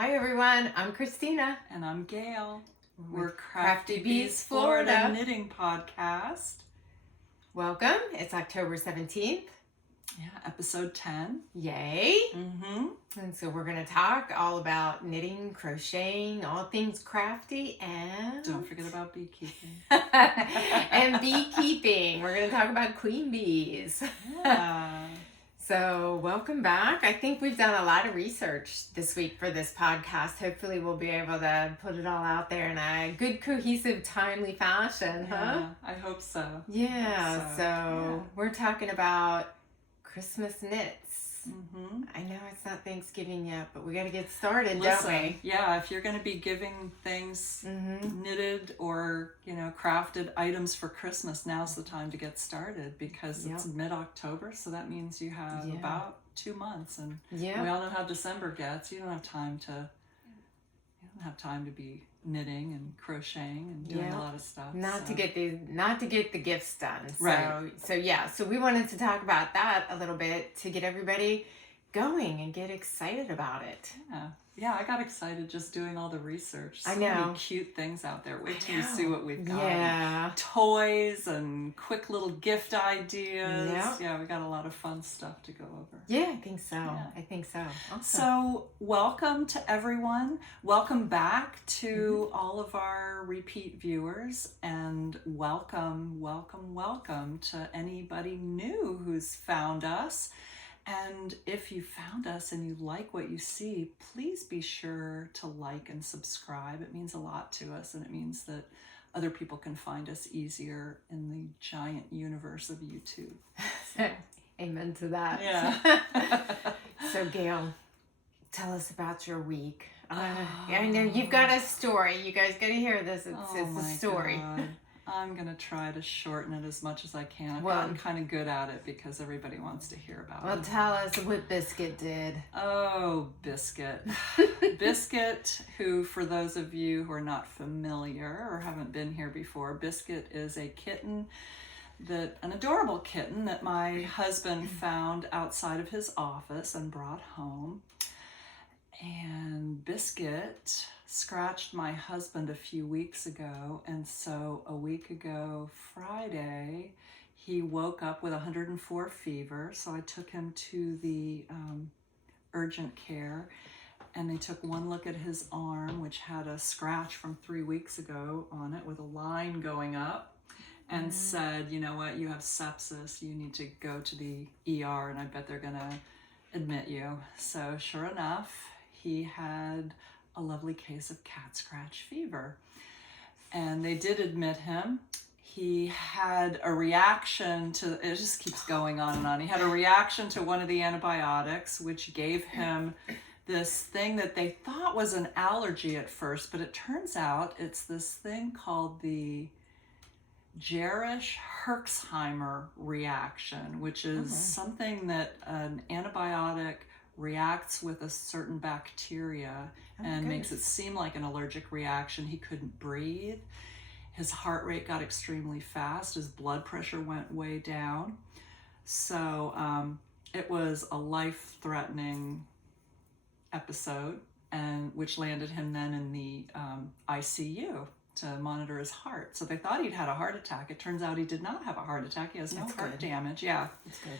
Hi everyone, I'm Christina. And I'm Gayle. We're CraftyBeesFlorida knitting podcast. Welcome. It's October 17th. Yeah, episode 10. Yay. Mm-hmm. And so we're going to talk all about knitting, crocheting, all things crafty, and... Don't forget about beekeeping. and beekeeping. We're going to talk about queen bees. Yeah. So welcome back. I think we've done a lot of research this week for this podcast. Hopefully we'll be able to put it all out there in a good, cohesive, timely fashion, huh? I hope so. Yeah, we're talking about Christmas knits. Mm-hmm. I know it's not Thanksgiving yet, but we got to get started, Listen, don't we? Yeah, if you're going to be giving things knitted or, crafted items for Christmas, now's the time to get started because it's mid-October, so that means you have about 2 months, and we all know how December gets. You don't have time to be knitting and crocheting and doing a lot of stuff. Not to get the gifts done. Right. So we wanted to talk about that a little bit to get everybody going and get excited about it. Yeah, I got excited just doing all the research. So I know. many cute things out there. Wait till you see what we've got. Yeah. Toys and quick little gift ideas. Yep. Yeah, we got a lot of fun stuff to go over. Yeah, I think so. Awesome. So welcome to everyone. Welcome back to all of our repeat viewers, and welcome to anybody new who's found us. And if you found us and you like what you see, please be sure to like and subscribe. It means a lot to us, and it means that other people can find us easier in the giant universe of YouTube. So. Amen to that. Yeah. So Gayle, tell us about your week. I know you've got a story. You guys got to hear this. It's a story. God. I'm going to try to shorten it as much as I can. I've Well, gotten kind of good at it because everybody wants to hear about it. Well, tell us what Biscuit did. Oh, Biscuit. Biscuit, who, for those of you who are not familiar or haven't been here before, Biscuit is a kitten, an adorable kitten that my husband found outside of his office and brought home. And Biscuit scratched my husband a few weeks ago, and so a week ago Friday he woke up with 104 fever, so I took him to the urgent care, and they took one look at his arm, which had a scratch from 3 weeks ago on it with a line going up, and said, you know what, you have sepsis, you need to go to the ER, and I bet they're gonna admit you. So sure enough, he had a lovely case of cat scratch fever. And they did admit him. He had a reaction to, it just keeps going on and on. He had a reaction to one of the antibiotics, which gave him this thing that they thought was an allergy at first, but it turns out it's this thing called the Jarisch-Herxheimer reaction, which is something that an antibiotic reacts with a certain bacteria and makes it seem like an allergic reaction. He couldn't breathe. His heart rate got extremely fast. His blood pressure went way down. So it was a life-threatening episode, and which landed him then in the ICU to monitor his heart. So they thought he'd had a heart attack. It turns out he did not have a heart attack. He has no heart damage. Yeah. That's good.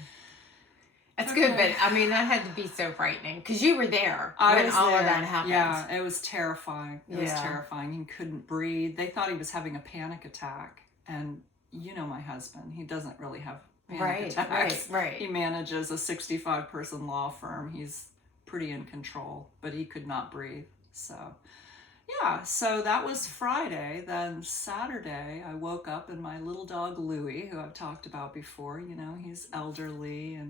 That's good, but I mean, that had to be so frightening because you were there when all of that happened. Yeah, it was terrifying. It was terrifying. He couldn't breathe. They thought he was having a panic attack. And you know my husband, he doesn't really have panic attacks. Right. He manages a 65-person law firm. He's pretty in control, but he could not breathe. So, yeah, so that was Friday. Then Saturday, I woke up and my little dog Louie, who I've talked about before, he's elderly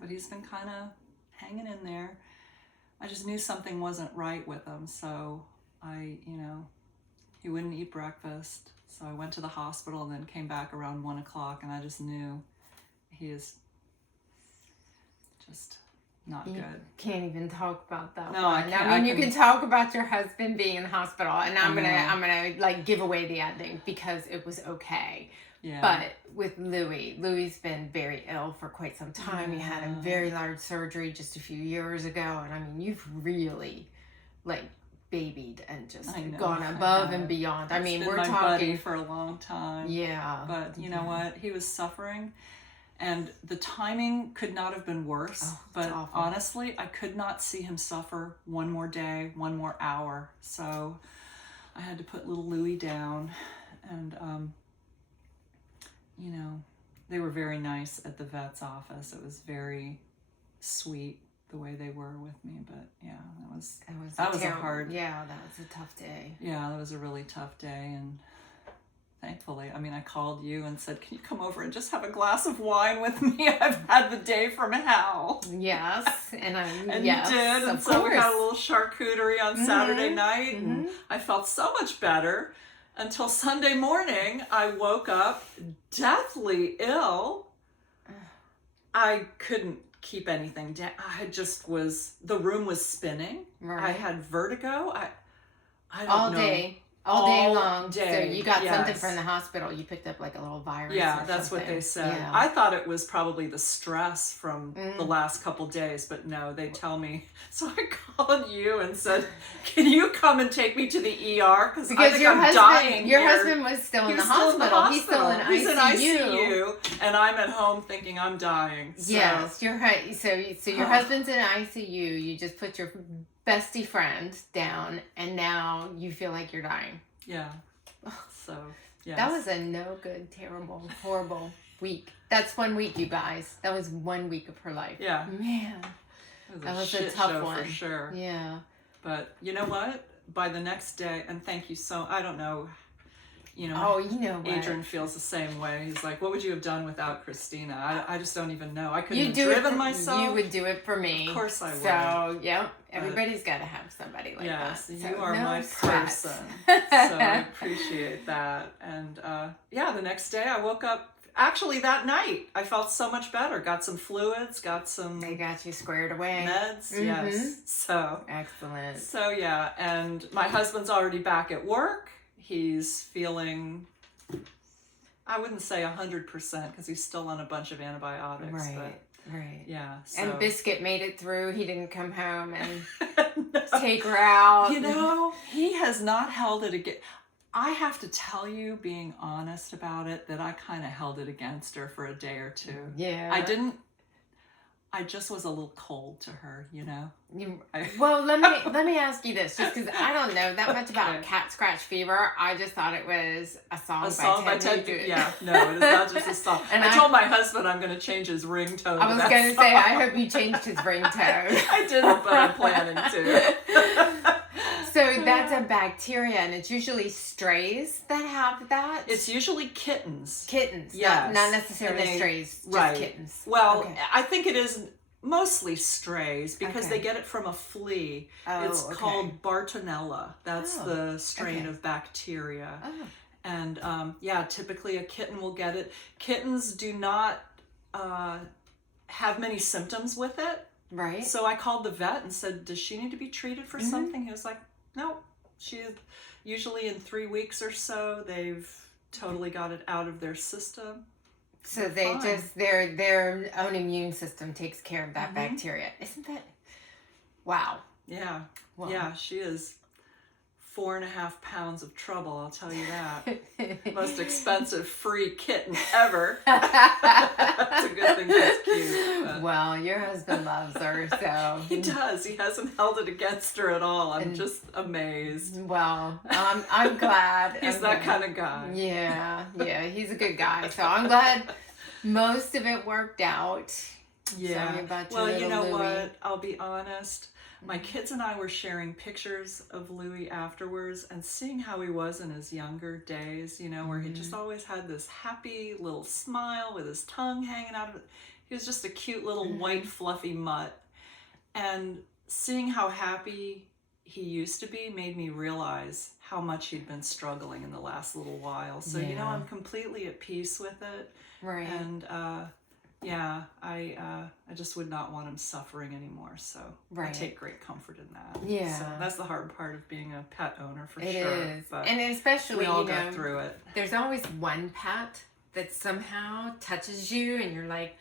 but he's been kind of hanging in there. I just knew something wasn't right with him. So he wouldn't eat breakfast. So I went to the hospital and then came back around 1 o'clock, and I just knew he is just not good. Can't even talk about that. No, I can't. I mean, you can talk about your husband being in the hospital, and I'm gonna like give away the ending because it was okay. Yeah. But with Louie's been very ill for quite some time. He had a very large surgery just a few years ago, and I mean, you've really like babied and just I know, gone above and beyond. I mean, been we're my talking buddy for a long time. Yeah. But you know what? He was suffering, and the timing could not have been worse. Oh, but awful. honestly, I could not see him suffer one more day, one more hour. So I had to put little Louie down, and you know, they were very nice at the vet's office. It was very sweet the way they were with me, but yeah, that was a hard. Yeah, that was a tough day. Yeah, that was a really tough day, and thankfully, I mean, I called you and said, "Can you come over and just have a glass of wine with me? I've had the day from hell." Yes, and yes, you did, and so we got a little charcuterie on Saturday night, and I felt so much better until Sunday morning. I woke up deathly ill. I couldn't keep anything down. The room was spinning. Right. I had vertigo. I don't know. All day long. Day. So you got something from the hospital. You picked up like a little virus. Yeah, that's what they said. Yeah. I thought it was probably the stress from the last couple days, but no, they tell me. So I called you and said, "Can you come and take me to the ER? Because I think I'm dying Your here." husband was still in the hospital. He's still in ICU. He's in ICU, and I'm at home thinking I'm dying. So. Yes, you're right. So your husband's in ICU. You just put your bestie friend down, and now you feel like you're dying. Yeah. So, yeah. That was a no good, terrible, horrible week. That's 1 week, you guys. That was 1 week of her life. Yeah. Man. That was a tough show one. For sure. Yeah. But you know what? By the next day, and thank you I don't know, oh, you know what? Adrian feels the same way. He's like, "What would you have done without Christina?" I just don't even know. I couldn't have driven myself. You would do it for me. Of course I would. So, yeah, everybody's got to have somebody like that. Yes, you so are my sweat. person. So I appreciate that. And yeah, the next day I woke up. Actually, that night I felt so much better. Got some fluids. They got you squared away. Meds. Yes. So excellent. So yeah, and my husband's already back at work. He's feeling, I wouldn't say 100% because he's still on a bunch of antibiotics. Right, right. Yeah. So. And Biscuit made it through. He didn't come home and take her out. He has not held it against. I have to tell you, being honest about it, that I kind of held it against her for a day or two. Yeah. I just was a little cold to her, Well, let me ask you this, just because I don't know that much about cat scratch fever. I just thought it was a song by Ted. Yeah, no, it is not just a song. And I told my husband I'm going to change his ringtone. I was going to say, I hope you changed his ringtone. I didn't, but I'm planning to. So that's a bacteria, and it's usually strays that have that? It's usually kittens. Kittens, yes. Not necessarily strays, just kittens. Well, I think it is mostly strays because they get it from a flea. It's called Bartonella. That's the strain of bacteria. Oh. And typically a kitten will get it. Kittens do not have many symptoms with it. Right. So I called the vet and said, "Does she need to be treated for something?" He was like, "No, she usually in 3 weeks or so, they've totally got it out of their system." So their own immune system takes care of that bacteria. Isn't that, wow. Yeah. Wow. Yeah, she is 4.5 pounds of trouble, I'll tell you that. Most expensive free kitten ever. That's a good thing she's cute. But. Well, your husband loves her, so. He does. He hasn't held it against her at all. I'm just amazed. Well, I'm glad. He's that kind of guy. Yeah, he's a good guy. So I'm glad most of it worked out. Yeah. Sorry about well, you know Louie. what? I'll be honest. My kids and I were sharing pictures of Louie afterwards and seeing how he was in his younger days, where he just always had this happy little smile with his tongue hanging out of it. He was just a cute little white fluffy mutt. And seeing how happy he used to be made me realize how much he'd been struggling in the last little while. So, I'm completely at peace with it. Right. And, I just would not want him suffering anymore. So I take great comfort in that. Yeah. So that's the hard part of being a pet owner for sure. It is. But and especially, we all go through it. There's always one pet that somehow touches you, and you're like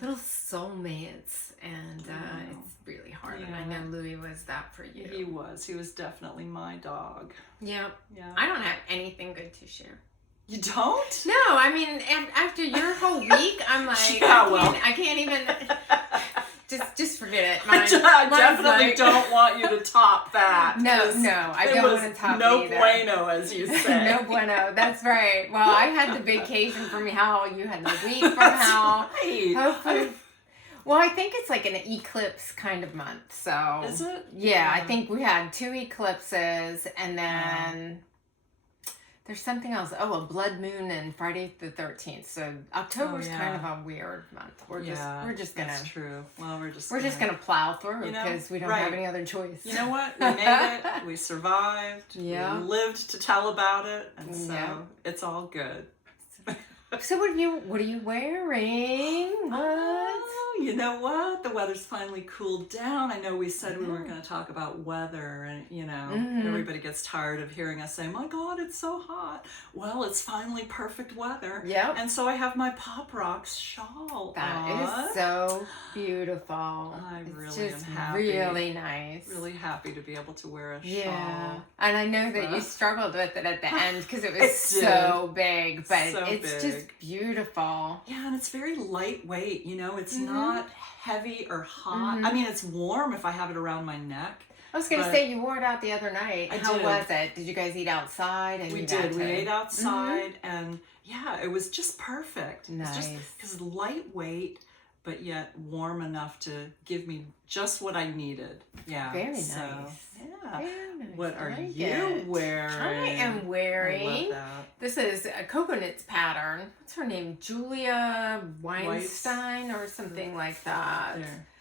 little soulmates, and it's really hard. And I know Louis was that for you. He was definitely my dog. Yeah. I don't have anything good to share. You don't? No, I mean, after your whole week, I'm like, I can't even. Just forget it. I definitely don't want you to top that. No, I don't want to top it no either. bueno, as you say. No bueno, that's right. Well, I had the vacation from how you had the week from how. Right. Hopefully. Well, I think it's like an eclipse kind of month. So. Is it? Yeah, I think we had 2 eclipses, and then. There's something else. Oh, a blood moon and Friday the 13th. So October's kind of a weird month. We're just gonna. That's true. Well, we're just gonna plow through because we don't have any other choice. You know what? We made it. We survived. Yeah. We lived to tell about it, and so it's all good. So what are you wearing? What? Oh, you know what? The weather's finally cooled down. I know we said we weren't going to talk about weather, and everybody gets tired of hearing us say, "My God, it's so hot." Well, it's finally perfect weather. Yep. And so I have my Pop Rocks shawl. That is so beautiful. I really am happy. Really nice. Really happy to be able to wear a shawl. Yeah. And I know that you struggled with it at the end because it was so big, but it's just beautiful. Yeah, and it's very lightweight, it's not heavy or hot. I mean, it's warm if I have it around my neck. I was going to say, you wore it out the other night. How was it? Did you guys eat outside? And we did. We ate outside, and it was just perfect. Nice. Because lightweight, but yet warm enough to give me just what I needed. Yeah. Very nice. Yeah. Very nice. What are you wearing? I am wearing. I love that. This is a coconuts pattern. What's her name? Julia Weinstein or something like that.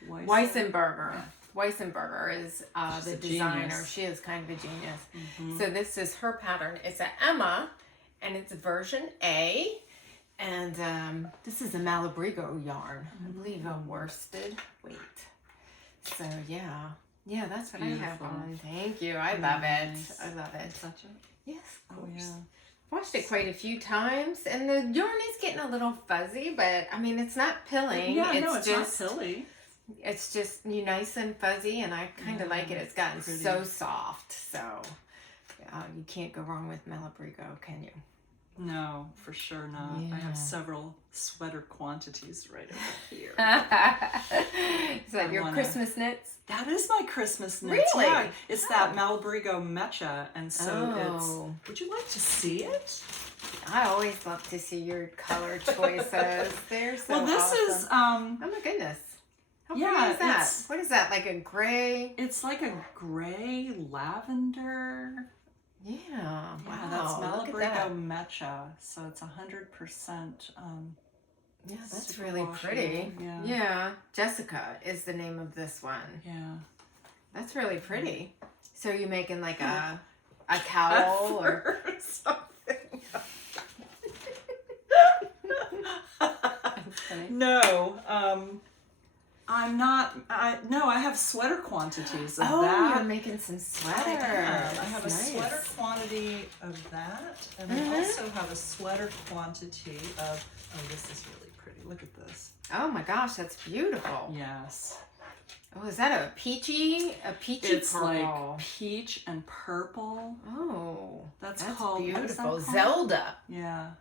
Weissenberger. Yeah. Weissenberger is the designer. Genius. She is kind of a genius. So this is her pattern. It's an Emma, and it's version A. And this is a Malabrigo yarn. I believe a worsted weight. So yeah, that's what I have on. Thank you. I love it. I love it. Touch it? Yes, of course. Washed it quite a few times, and the yarn is getting a little fuzzy, but I mean, it's not pilling. It's just not pilly. It's just nice and fuzzy, and I kind of like it. It's gotten so soft, so you can't go wrong with Malabrigo, can you? No, for sure not. I have several sweater quantities right over here. Is that your Christmas knits? That is my Christmas knits. Really? Yeah. It's that Malabrigo Mecha, and so it's... Would you like to see it? I always love to see your color choices. They're so Well, this awesome. is... oh my goodness. How pretty is that? What is that, like a gray? It's like a gray lavender... Yeah, wow. That's Malabrigo Mecha, so it's 100%. Yeah, that's really pretty. Yeah, Jessica is the name of this one. Yeah, that's really pretty. So you're making like a cowl or something? No, I'm not. I have sweater quantities of that. You're making some sweaters. I have a sweater quantity of that, and I also have a sweater quantity of. Oh, this is really pretty. Look at this. Oh my gosh, that's beautiful. Yes. Oh, is that a peachy? It's purple. like peach and purple. Oh, that's called beautiful. Zelda. Yeah.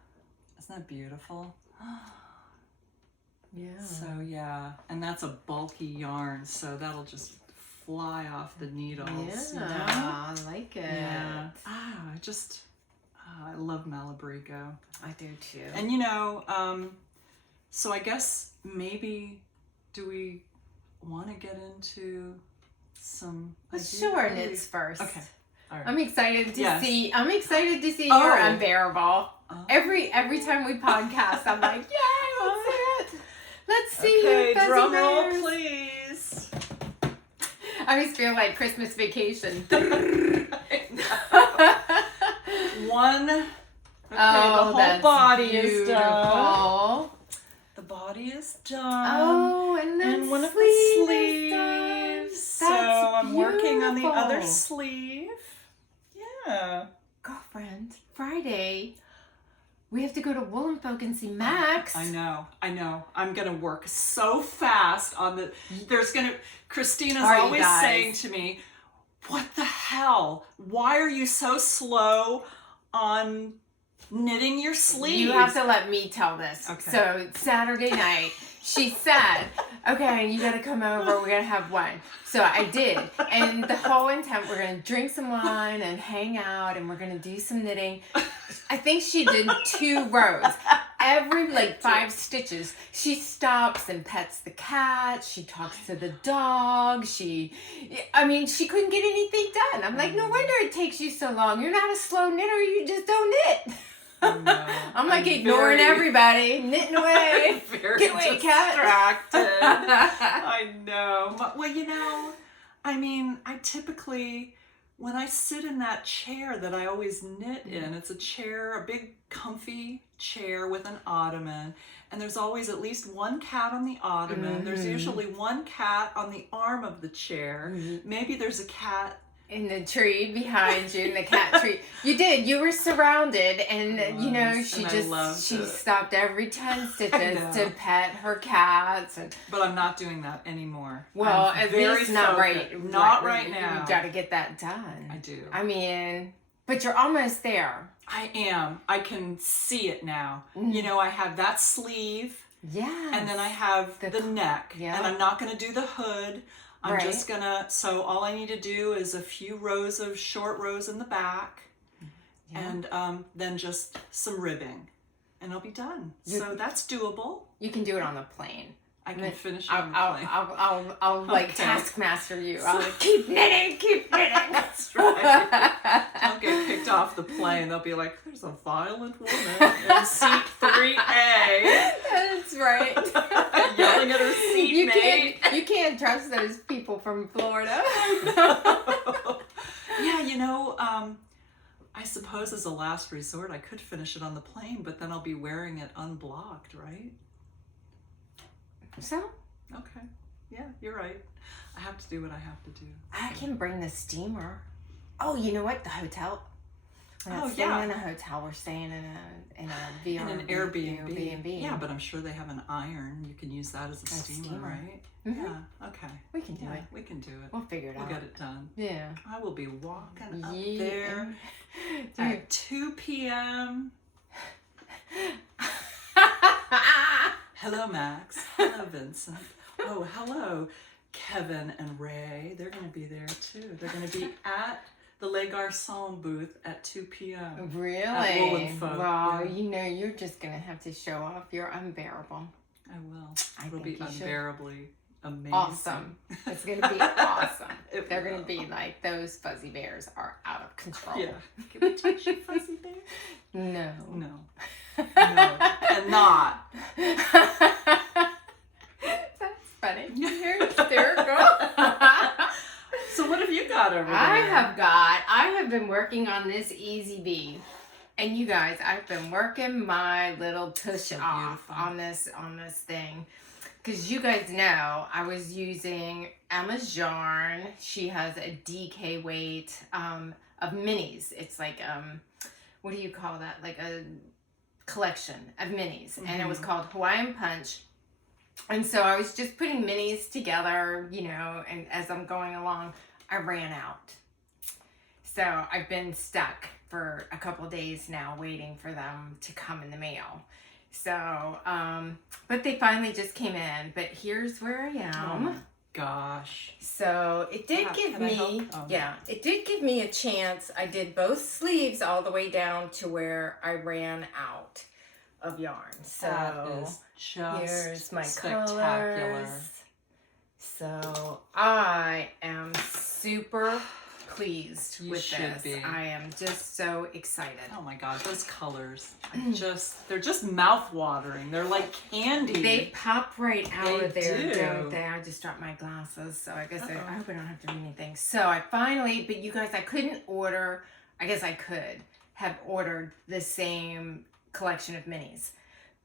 Isn't that beautiful? Yeah. So and that's a bulky yarn, so that'll just fly off the needles. Yeah, I like it. Yeah. I love Malabrigo. I do too. And so I guess maybe do we want to get into some? Let's show our knits first. Okay. All right. I'm excited to see. I'm excited to see your unbearable. Oh. Every time we podcast, I'm like, yay, let's see it. Let's see your fuzzy drum roll, bears. please. I always feel like Christmas vacation. One. Okay, the whole body is done. The body is done. Oh, and one of the sleeves. So I'm working on the other sleeve. Yeah. Girlfriend, Friday. We have to go to Woolen Folk and see Max. I know. I'm going to work so fast on the, Christina's always saying to me, what the hell? Why are you so slow on knitting your sleeves? You have to let me tell this. Okay. So Saturday night, she said, okay, you got to come over. We're going to have wine. So I did. And the whole intent, we're going to drink some wine and hang out and we're going to do some knitting. I think she did 2 rows. Every 5 stitches, she stops and pets the cat. She talks to the dog. She couldn't get anything done. I'm like, no wonder it takes you so long. You're not a slow knitter. You just don't knit. No, I'm ignoring everybody, knitting away. Get away, cat. I know. Well, I typically, when I sit in that chair that I always knit in, it's a big comfy chair with an ottoman, and there's always at least one cat on the ottoman. There's usually one cat on the arm of the chair. Maybe there's a cat in the tree behind you, in the cat tree. You were surrounded, and she stopped every 10 stitches to pet her cats. But I'm not doing that anymore. Well, at least not right now. You got to get that done. I do. But you're almost there. I am. I can see it now. I have that sleeve. Yeah. And then I have the neck. Yeah. And I'm not going to do the hood. I'm just gonna, so all I need to do is a few rows of short rows in the back, and then just some ribbing, and I'll be done. So that's doable. You can do it on the plane. I can finish it on the plane. I'll taskmaster you. I'll keep knitting. That's right. I'll get kicked off the plane. They'll be like, there's a violent woman in seat 3A. That's right. Yelling at her seatmate. You can't trust those people from Florida. Yeah, I suppose as a last resort, I could finish it on the plane, but then I'll be wearing it unblocked, right? So? Okay. Yeah, you're right. I have to do what I have to do. I can bring the steamer. Oh, you know what? The hotel. We're not staying in a hotel. We're staying in an Airbnb. Yeah, but I'm sure they have an iron. You can use that as a steamer, right? Mm-hmm. Yeah. Okay. We can do it. We can do it. We'll figure it out. We'll get it done. Yeah. I will be walking up there at 2 p.m. Hello, Max. Hello, Vincent. Oh, hello, Kevin and Ray. They're going to be there, too. They're going to be at the Les Garçons booth at 2 p.m. Really? At Woolen Folk. Well, you're just going to have to show off. You're unbearable. I will. It'll be unbearably amazing. Awesome. It's going to be awesome. They're going to be like, those fuzzy bears are out of control. Yeah. Can we touch you, fuzzy bear? No. No. And not. That's funny. You're hysterical. So what have you got over there? I have been working on this Easy Bee. And you guys, I've been working my little tush off on this thing. Because you guys know, I was using Emma's yarn. She has a DK weight of minis. It's like, what do you call that? Like a collection of minis. And it was called Hawaiian Punch. And so I was just putting minis together, and as I'm going along, I ran out. So I've been stuck for a couple days now waiting for them to come in the mail. So, but they finally just came in. But here's where I am. Oh my gosh. So it did give me, it did give me a chance. I did both sleeves all the way down to where I ran out of yarn. So that is just here's my spectacular. colors. So I am super pleased with this. Be. I am just so excited. Oh my God, those colors. They're just mouth-watering. They're like candy. They pop right out of there, do. don't they? I just dropped my glasses, so I guess I hope I don't have to read anything. So I finally, but you guys, I couldn't order, I guess I could have ordered the same collection of minis.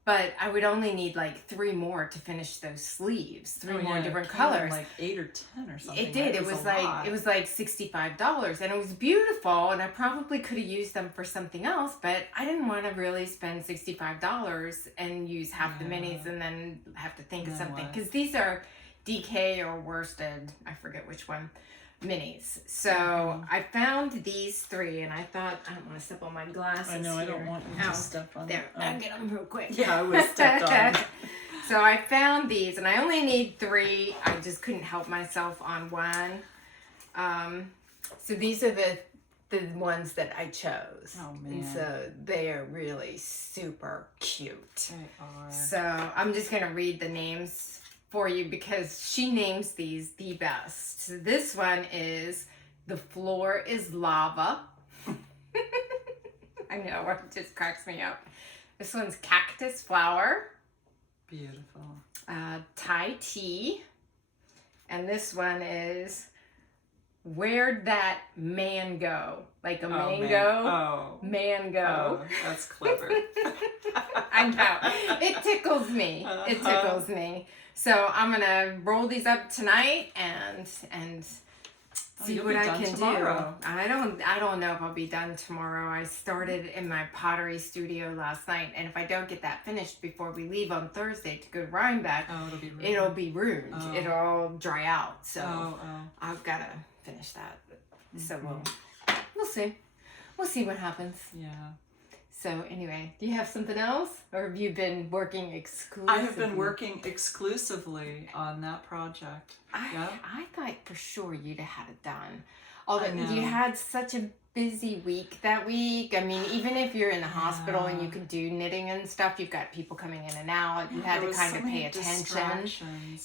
but I would only need like 3 more to finish those sleeves. 3 more different it came in colors. like 8 or 10 or something. It did. Right? It was like $65, and it was beautiful. And I probably could have used them for something else, but I didn't want to really spend $65 and use half the minis and then have to think of something, because these are DK or worsted. I forget which one. Minis. So I found these 3, and I thought, I don't want to step on my glasses. I know, here. I don't want you to step on there. them. I'll get them real quick. Yeah, I was stepped on. So I found these, and I only need 3. I just couldn't help myself on one. So these are the ones that I chose. Oh man. And so they are really super cute. They are. So I'm just gonna read the names for you, because she names these the best. So this one is The Floor is Lava. I know, it just cracks me up. This one's Cactus Flower. Beautiful. Thai Tea. And this one is Where'd That Man Go? Like a mango. Mango. Oh, that's clever. I know. It tickles me. It tickles me. So I'm gonna roll these up tonight and see what I can tomorrow. do. I don't know if I'll be done tomorrow. I started in my pottery studio last night, and if I don't get that finished before we leave on Thursday to go to Rhinebeck, it'll be ruined. Oh. It'll all dry out. So Oh. I've gotta finish that. So we'll see. We'll see what happens. Yeah. So anyway, do you have something else, or have you been working exclusively? I have been working exclusively on that project. I thought for sure you'd have had it done. Although I know. you had such a busy week that week. I mean, even if you're in the hospital and you can do knitting and stuff, you've got people coming in and out. You had to kind of pay attention.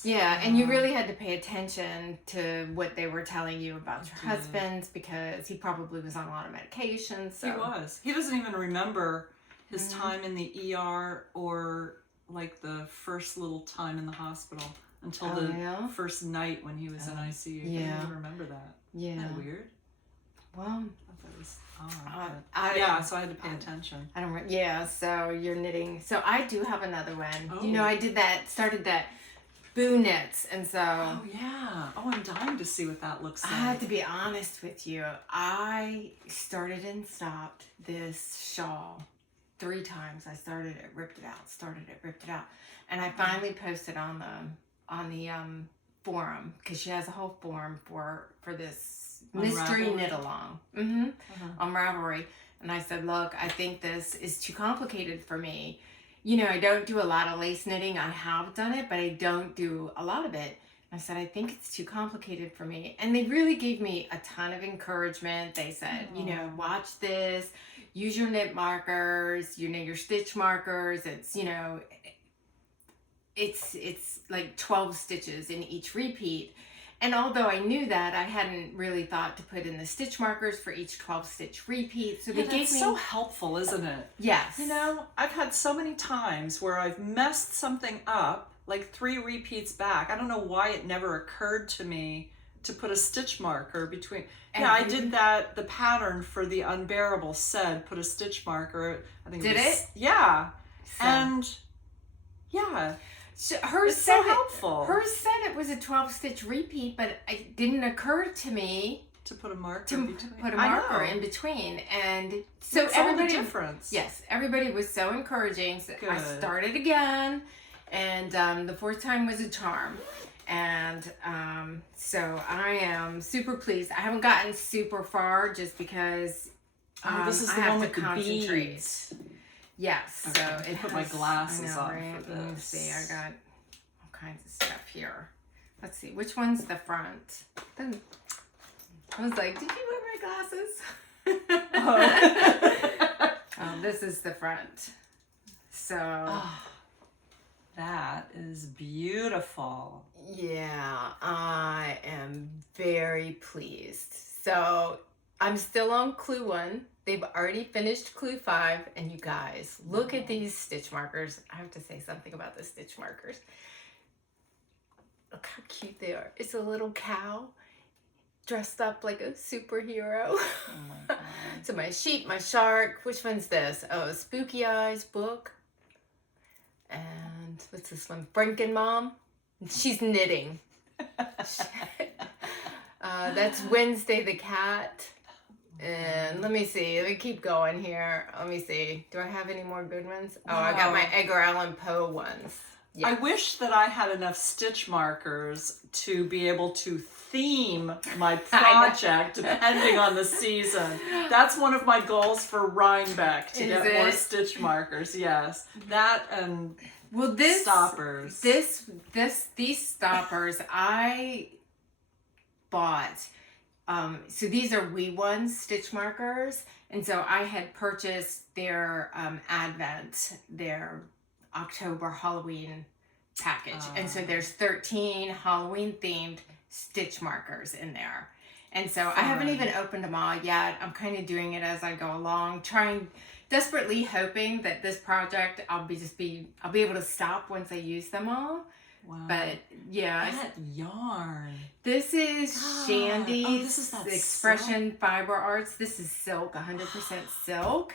Yeah, and you really had to pay attention to what they were telling you about your husband, because he probably was on a lot of medication. So. He was. He doesn't even remember his time in the ER or like the first little time in the hospital until the first night when he was in ICU. He didn't even remember that. Yeah. Isn't that weird? Well, I thought it was odd. So I had to pay attention. I don't. Yeah. So you're knitting. So I do have another one. Oh. You know, I started that Boo knits, and so. Oh yeah. Oh, I'm dying to see what that looks like. I have to be honest with you. I started and stopped this shawl 3 times. I started it, ripped it out. Started it, ripped it out, and I finally posted on the forum, because she has a whole forum for this mystery knit along on Ravelry. And I said, look, I think this is too complicated for me. You know, I don't do a lot of lace knitting. I have done it, but I don't do a lot of it. I said, I think it's too complicated for me. And they really gave me a ton of encouragement. They said, you know, watch this, use your knit markers, you know, your stitch markers. It's, you know, it's like 12 stitches in each repeat. And although I knew that, I hadn't really thought to put in the stitch markers for each 12 stitch repeat. So they gave me so helpful, isn't it? Yes. You know, I've had so many times where I've messed something up, like 3 repeats back. I don't know why it never occurred to me to put a stitch marker between. Yeah, I did that. The pattern for the Unbearable said put a stitch marker. I think did it? Yeah. So. And yeah. Hers so helpful. Hers said it was a 12 stitch repeat, but it didn't occur to me to put a marker in between. And so makes everybody, all the difference. Yes, everybody was so encouraging. So Good. I started again, and the 4th time was a charm. And so I am super pleased. I haven't gotten super far just because this is the I have one to with the concentrate. beads. Yes, Okay. so it put my glasses on right? for this. Let me see, I got all kinds of stuff here. Let's see, which one's the front? Then I was like, did you wear my glasses? Oh, this is the front. So that is beautiful. Yeah, I am very pleased. So I'm still on clue 1. They've already finished clue 5, and you guys, look at these stitch markers. I have to say something about the stitch markers. Look how cute they are. It's a little cow dressed up like a superhero. Oh my God. So my sheep, my shark. Which one's this? Oh, Spooky Eyes book. And what's this one? Franken Mom. She's knitting. That's Wednesday the cat. And let me see. Let me keep going here. Let me see. Do I have any more good ones? Oh, I got my Edgar Allan Poe ones. Yes. I wish that I had enough stitch markers to be able to theme my project depending on the season. That's one of my goals for Rhinebeck, to get more stitch markers. Yes, that and stoppers. These stoppers I bought. So these are Wee Ones stitch markers, and so I had purchased their Advent, their October Halloween package, and so there's 13 Halloween themed stitch markers in there, and so I haven't even opened them all yet. I'm kind of doing it as I go along, desperately hoping that this project I'll be able to stop once I use them all. Wow. But yeah, that yarn. This is Shandy's this is that Expression silk? Fiber Arts. This is silk, 100% silk.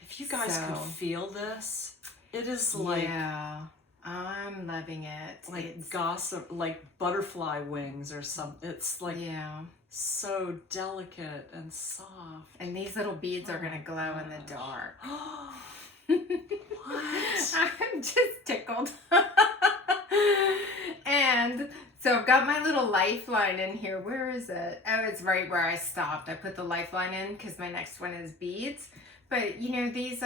If you guys could feel this, it is like, yeah, I'm loving it. Like it's gossip, like butterfly wings or something. It's like, yeah, so delicate and soft. and these little beads are gonna glow in the dark. What? I'm just tickled. And so I've got my little lifeline in here. Where is it? Oh, it's right where I stopped. I put the lifeline in because my next one is beads. But you know, these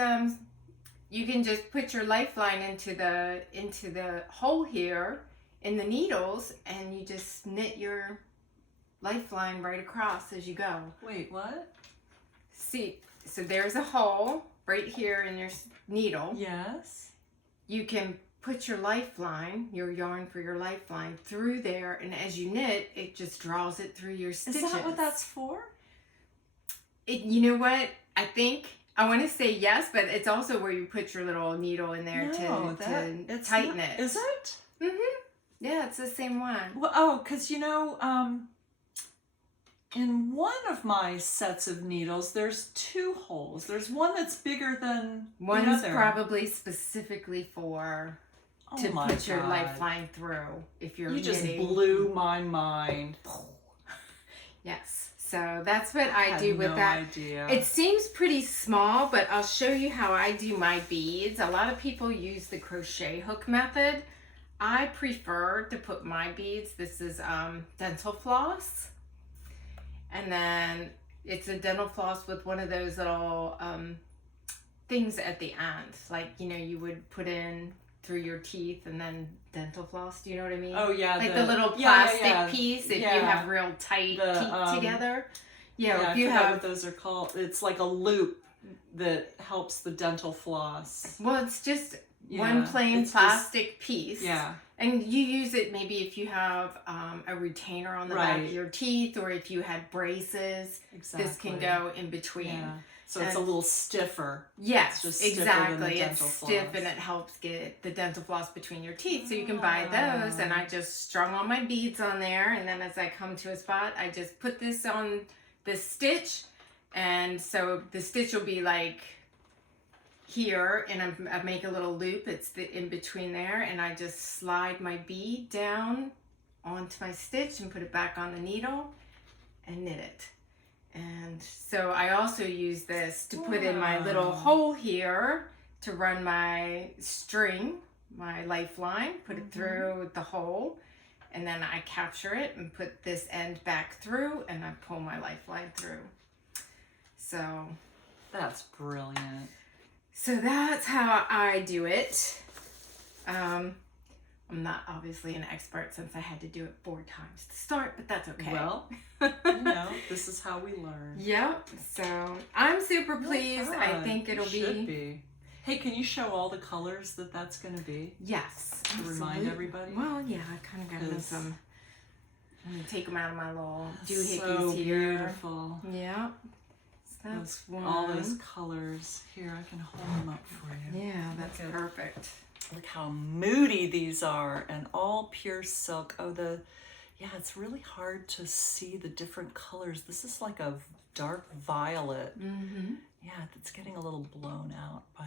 you can just put your lifeline into the hole here in the needles, and you just knit your lifeline right across as you go. Wait, what? See, so there's a hole right here in your needle. Yes. You can put your lifeline, your yarn for your lifeline, through there, and as you knit, it just draws it through your stitches. Is that what that's for? You know what? I want to say yes, but it's also where you put your little needle in there to tighten it. Is it? Mm-hmm. Yeah, it's the same one. Well, because you know, in one of my sets of needles, there's 2 holes. There's one that's bigger than the other. One's probably specifically for to put your lifeline through if you're knitting. You just blew my mind. Yes. So that's what I do with that. Idea. It seems pretty small, but I'll show you how I do my beads. A lot of people use the crochet hook method. I prefer to put my beads. This is dental floss. And then it's a dental floss with one of those little things at the end. Like, you know, you would put in through your teeth and then dental floss. Do you know what I mean? Oh, yeah. Like the little plastic piece if you have real tight teeth together. Yeah, if you have what those are called. It's like a loop that helps the dental floss. Well, it's just one plain plastic piece. Yeah. And you use it maybe if you have a retainer on the back of your teeth, or if you had braces. Exactly. This can go in between. Yeah. So it's a little stiffer. Yes, it's just exactly. It's stiff and it helps get the dental floss between your teeth. So you can buy those, and I just strung all my beads on there, and then as I come to a spot, I just put this on the stitch, and so the stitch will be like here, and I make a little loop. It's the in between there, and I just slide my bead down onto my stitch and put it back on the needle and knit it. And so I also use this to put in my little hole here to run my string, my lifeline, put it through the hole, and then I capture it and put this end back through, and I pull my lifeline through. So that's brilliant. So that's how I do it. I'm not obviously an expert since I had to do it 4 times to start, but that's okay. Well, you know, this is how we learn. Yep. So I'm super pleased. I think it'll be. Hey, can you show all the colors that that's going to be? Yes. To remind everybody? Well, yeah, I kind of got them some. I'm going to take them out of my little doohickeys so here. Beautiful. Yep. So that's one. All those colors. Here, I can hold them up for you. Yeah, that's perfect. Look how moody these are, and all pure silk. Oh, it's really hard to see the different colors. This is like a dark violet. Mm-hmm. Yeah, it's getting a little blown out by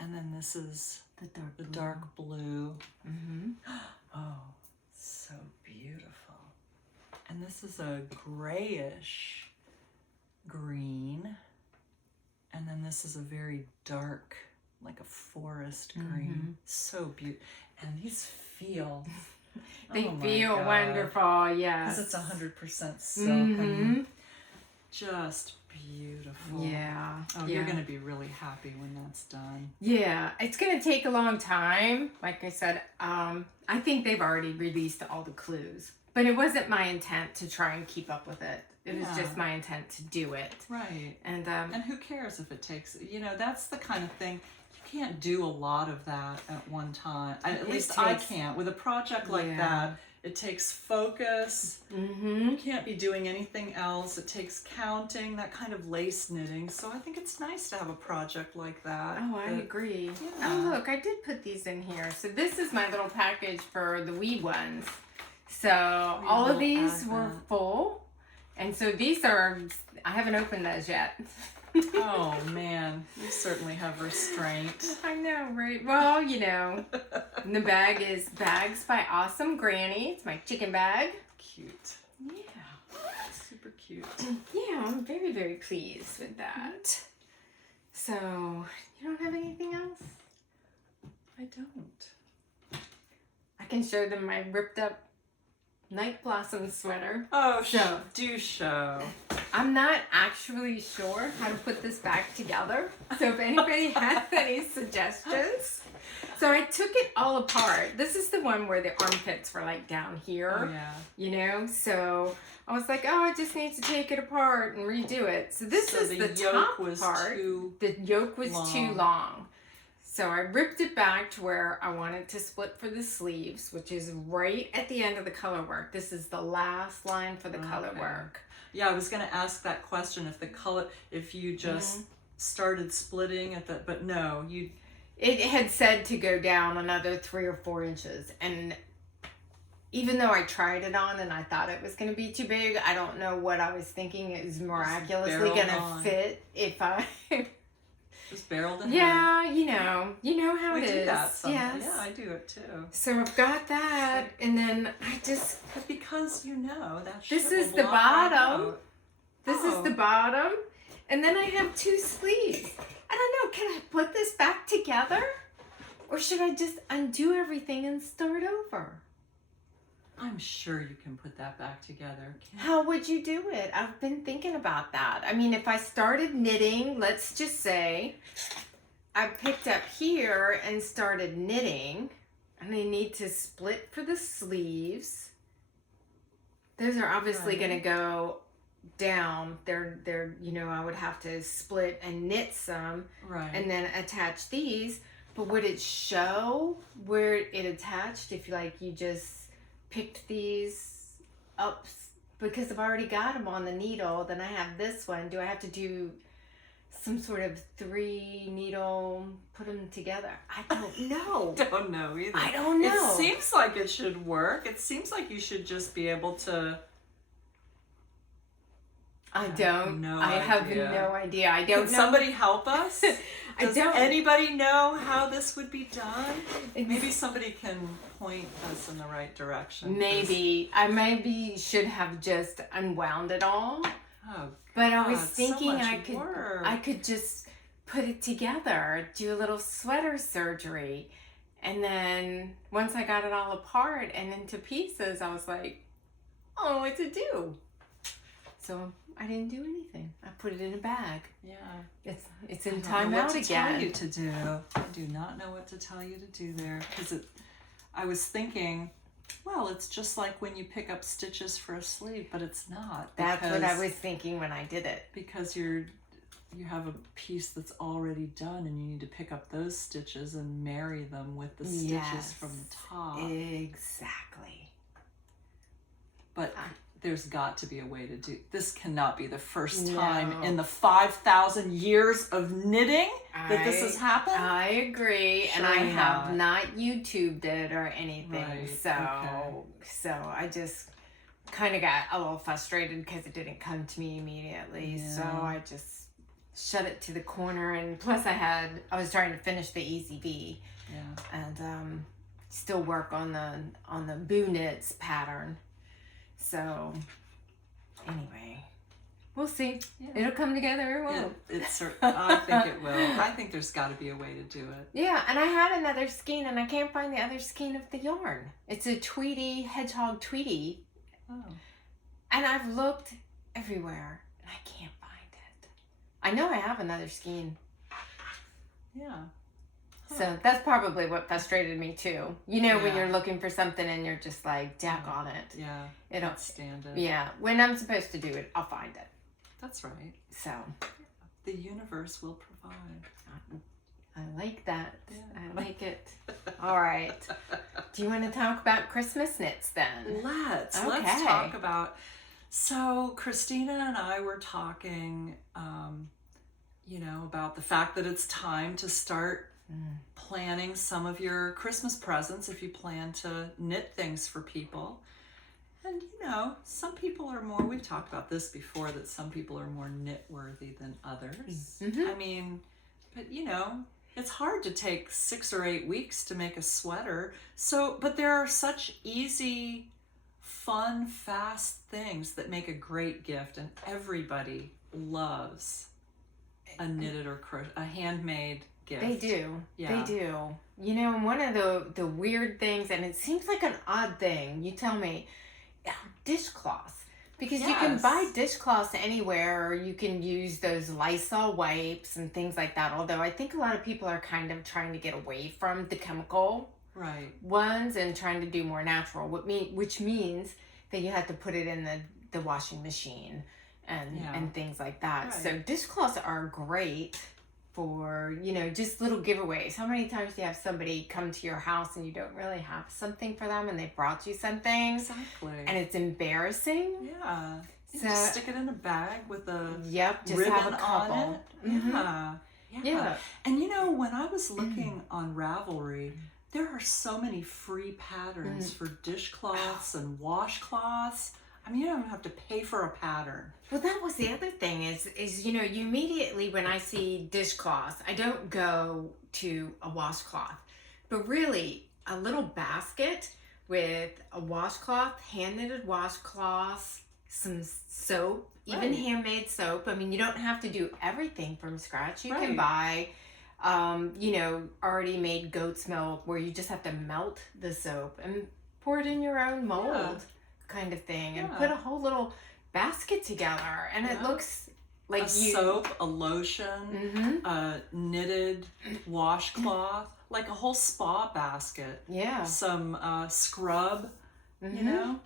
And then this is The dark blue. Mm-hmm. Oh, so beautiful. And this is a grayish green. And then this is a very dark, like a forest green. So beautiful. And these feel... They oh my feel God. wonderful, yes. Because it's 100% silk. And just beautiful. Yeah. Oh, you're going to be really happy when that's done. Yeah, it's going to take a long time. Like I said, I think they've already released all the clues. But it wasn't my intent to try and keep up with it. It was just my intent to do it. Right. And who cares if it takes, that's the kind of thing, you can't do a lot of that at one time. At least I can't. With a project like that, it takes focus. You can't be doing anything else. It takes counting, that kind of lace knitting. So I think it's nice to have a project like that. Oh, I agree. Yeah. Oh, look, I did put these in here. So this is my little package for the wee ones. So all of these were full. And so these are, I haven't opened those yet. Oh man, you certainly have restraint. I know, right? Well, and the bag is Bags by Awesome Granny. It's my chicken bag. Cute. Yeah. Super cute. Yeah, I'm very, very pleased with that. So, you don't have anything else? I don't. I can show them my ripped up Night Blossom sweater. Oh, So- do show. I'm not actually sure how to put this back together. So if anybody has any suggestions. So I took it all apart. This is the one where the armpits were like down here. Oh, yeah. So I was like, oh, I just need to take it apart and redo it. So this is the yoke top was part. too The yoke was too long. So I ripped it back to where I wanted to split for the sleeves, which is right at the end of the color work. This is the last line for the color work. Yeah, I was going to ask that question if you just started splitting at the, but no, you. It had said to go down another 3 or 4 inches. And even though I tried it on and I thought it was going to be too big, I don't know what I was thinking. It was miraculously going to fit if I... Just barreled in. Yeah, you know how it is. We do that sometimes. Yes. Yeah, I do it too. So I've got that, and then I just... But because that This shit is will the block right bottom. out. This is the bottom, and then I have 2 sleeves. I don't know, can I put this back together? Or should I just undo everything and start over? I'm sure you can put that back together. How would you do it? I've been thinking about that. I mean, if I started knitting, let's just say I picked up here and started knitting, and I need to split for the sleeves. Those are obviously going to go down. They're I would have to split and knit some, and then attach these. But would it show where it attached if you just picked these up? Because I've already got them on the needle. Then I have this one. Do I have to do some sort of 3 needle, put them together? I don't know. Don't know either. I don't know. It seems like it should work. It seems like you should just be able to. I have no idea. I don't know. Can somebody help us? Does anybody know how this would be done? Maybe somebody can point us in the right direction. Maybe. I should have just unwound it all. Oh, but I was thinking so I could just put it together, do a little sweater surgery. And then once I got it all apart and into pieces, I was like, oh, what to do? So I didn't do anything. I put it in a bag. Yeah. It's in timeout again. I don't know what to tell you to do. I do not know what to tell you to do there. Because I was thinking, well, it's just like when you pick up stitches for a sleeve, but it's not. That's what I was thinking when I did it. Because you have a piece that's already done and you need to pick up those stitches and marry them with the stitches from the top. Exactly. But there's got to be a way to do this. Cannot be the first time in the 5,000 years of knitting that this has happened. I agree. And I have not YouTubed it or anything. Right. So I just kind of got a little frustrated because it didn't come to me immediately. Yeah. So I just shut it to the corner, and plus I was trying to finish the Easy V. Yeah. And still work on the Boo Knits pattern. So anyway, we'll see. Yeah. It'll come together. It will. I think it will. I think there's got to be a way to do it. Yeah, and I had another skein, and I can't find the other skein of the yarn. It's a Tweety, Hedgehog Tweety. Oh. And I've looked everywhere, and I can't find it. I know I have another skein. Yeah. So that's probably what frustrated me too. You know, when you're looking for something and you're just like, deck on it. Yeah. It don't stand it. Yeah. When I'm supposed to do it, I'll find it. That's right. So. The universe will provide. I like that. Yeah. I like it. All right. Do you want to talk about Christmas knits then? Let's talk about. So Christina and I were talking, about the fact that it's time to start planning some of your Christmas presents if you plan to knit things for people. And some people are more, we've talked about this before, that some people are more knit worthy than others. Mm-hmm. I mean, but it's hard to take 6 or 8 weeks to make a sweater. But there are such easy, fun, fast things that make a great gift, and everybody loves a knitted or a handmade gift. They do. Yeah. They do. One of the weird things, and it seems like an odd thing, you tell me, dishcloths. Because you can buy dishcloths anywhere, or you can use those Lysol wipes and things like that. Although I think a lot of people are kind of trying to get away from the chemical ones and trying to do more natural, which means that you have to put it in the washing machine and things like that. Right. So dishcloths are great for, just little giveaways. How many times do you have somebody come to your house and you don't really have something for them and they brought you something? Exactly. And it's embarrassing. Yeah. You just stick it in a bag with a just ribbon have a couple. on it. Mm-hmm. Yeah. And when I was looking on Ravelry, there are so many free patterns for dishcloths and washcloths. I mean, you don't have to pay for a pattern. Well, that was the other thing is you immediately when I see dishcloths, I don't go to a washcloth, but really a little basket with a washcloth, hand-knitted washcloths, some soap, even handmade soap. I mean, you don't have to do everything from scratch. You can buy, already made goat's milk where you just have to melt the soap and pour it in your own mold. Kind of thing, and put a whole little basket together, and it looks like a soap, a lotion, a knitted washcloth, like a whole spa basket. Yeah. Some scrub,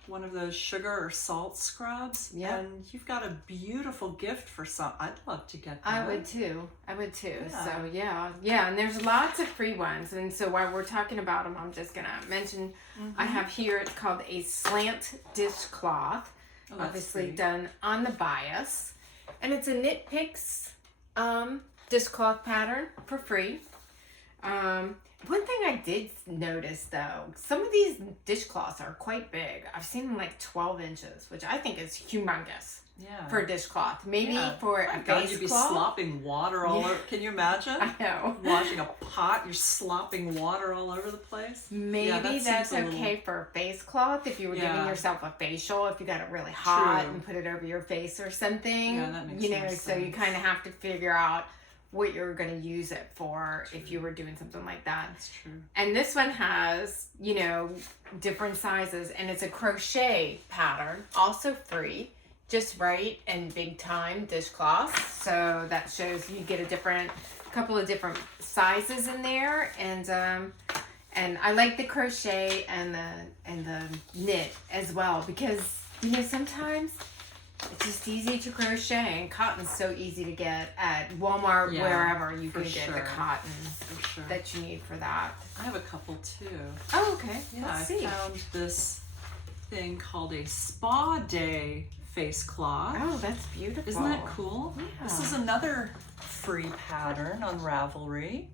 one of those sugar or salt scrubs. Yeah. And you've got a beautiful gift for some. I'd love to get that. I would too. Yeah. So yeah, and there's lots of free ones. And so while we're talking about them, I'm just gonna mention I have here. It's called a slant dishcloth, obviously done on the bias, and it's a Knit Picks dishcloth pattern for free. One thing I did notice though, some of these dishcloths are quite big. I've seen them like 12 inches, which I think is humongous for a dishcloth. Maybe for a vase you'd be cloth. Slopping water all over. Can you imagine? I know. Washing a pot, you're slopping water all over the place. Maybe that's okay for a face cloth if you were giving yourself a facial, if you got it really hot and put it over your face or something. Yeah, that makes sense. So you kind of have to figure out what you're going to use it for if you were doing something like that. That's true. And this one has, different sizes, and it's a crochet pattern, also free, just right and big time dishcloths. So that shows you get a couple of different sizes in there, and I like the crochet and the knit as well, because sometimes it's just easy to crochet, and cotton's so easy to get at Walmart, wherever you can get the cotton that you need for that. I have a couple too. Oh, okay. Yeah, Let's see. I found this thing called a Spa Day face cloth. Oh, that's beautiful. Isn't that cool? Yeah. This is another free pattern on Ravelry.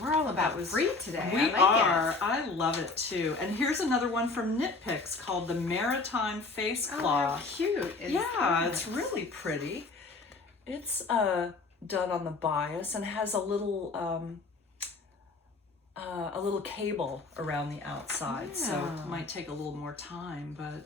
We're all about free today. We are. I love it too. And here's another one from Knit Picks called the Maritime Face Cloth. Oh, how cute. It's really pretty. It's done on the bias and has a little cable around the outside, so it might take a little more time, but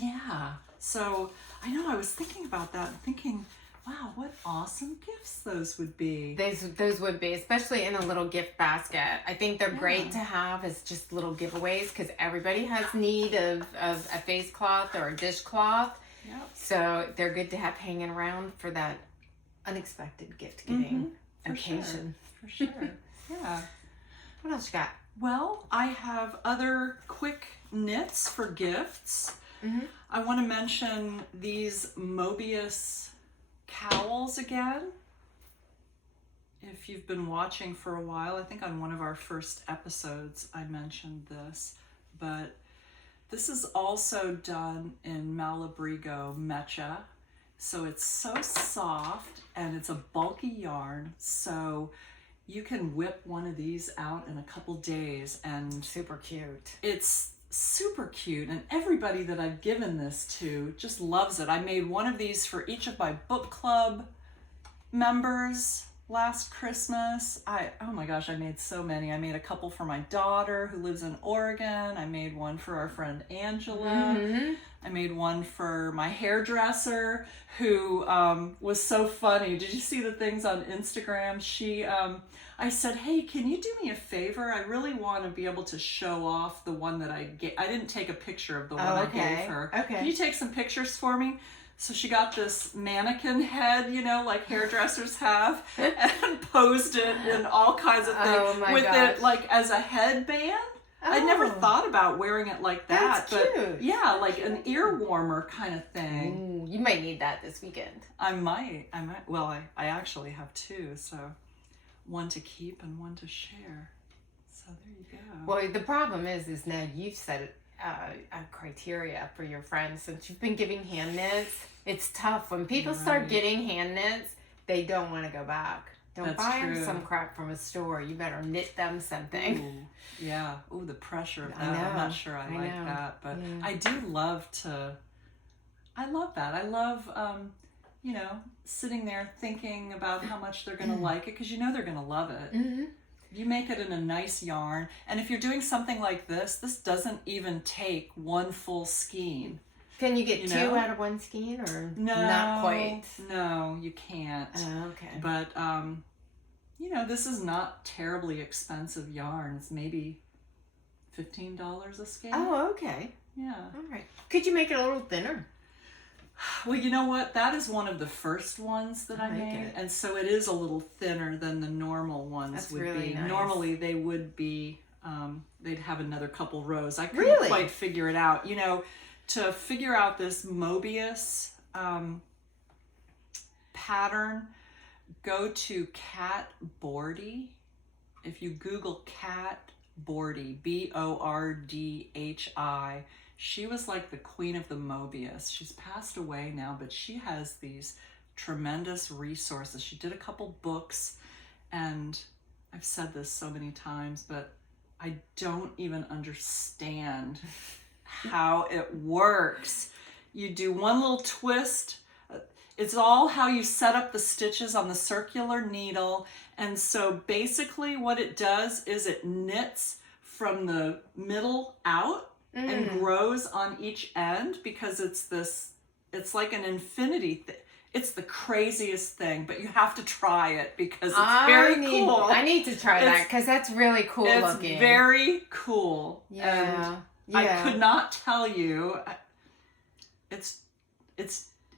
yeah. So I know I was thinking about that and thinking, wow, what awesome gifts those would be. Those would be, especially in a little gift basket. I think they're great to have as just little giveaways because everybody has need of a face cloth or a dishcloth. Yep. So they're good to have hanging around for that unexpected gift giving occasion. For sure. Yeah. What else you got? Well, I have other quick knits for gifts. I want to mention these Mobius cowls again. If you've been watching for a while, I think on one of our first episodes I mentioned this, but this is also done in Malabrigo Mecha. So it's so soft and it's a bulky yarn, so you can whip one of these out in a couple days and super cute. It's super cute, and everybody that I've given this to just loves it. I made one of these for each of my book club members last Christmas. Oh my gosh, I made so many. I made a couple for my daughter who lives in Oregon. I made one for our friend Angela. I made one for my hairdresser who was so funny. Did you see the things on Instagram? I said, hey, can you do me a favor? I really want to be able to show off the one that I gave. I didn't take a picture of the one I gave her. Can you take some pictures for me? So she got this mannequin head, you know, like hairdressers have, and posed it in all kinds of things it like as a headband. I never thought about wearing it like that. That's but cute. Yeah, like an ear warmer kind of thing. Ooh, you might need that this weekend. I might. Well, I actually have two, so one to keep and one to share. So there you go. Well, the problem is now you've set a criteria for your friends. Since you've been giving hand knits, it's tough. When people start getting hand knits, they don't want to go back. Don't buy them some crap from a store. You better knit them something. Ooh, yeah. Ooh, the pressure of that. I'm not sure I like that. But I do love I love that. I love, you know, sitting there thinking about how much they're going to like it, because you know they're going to love it. You make it in a nice yarn. And if you're doing something like this doesn't even take one full skein. Can you get two out of one skein, or not quite? No, you can't. Oh, okay. But, you know, this is not terribly expensive yarn. It's maybe $15 a skein. Oh, okay. Yeah. All right. Could you make it a little thinner? Well, you know what? That is one of the first ones that I made. And so it is a little thinner than the normal ones would be. Nice. Normally they would be, they'd have another couple rows. I couldn't quite figure it out. You know, to figure out this Mobius pattern, go to Cat Bordy. If you Google Cat Bordy, Bordhi, she was like the queen of the Mobius. She's passed away now, but she has these tremendous resources. She did a couple books, and I've said this so many times, but I don't even understand how it works. You do one little twist. It's all how you set up the stitches on the circular needle. And so basically what it does is it knits from the middle out and grows on each end, because it's like an infinity thing. It's the craziest thing, but you have to try it because it's very cool. I need to try that because that's really cool looking. It's very cool. Yeah. And I could not tell you. It's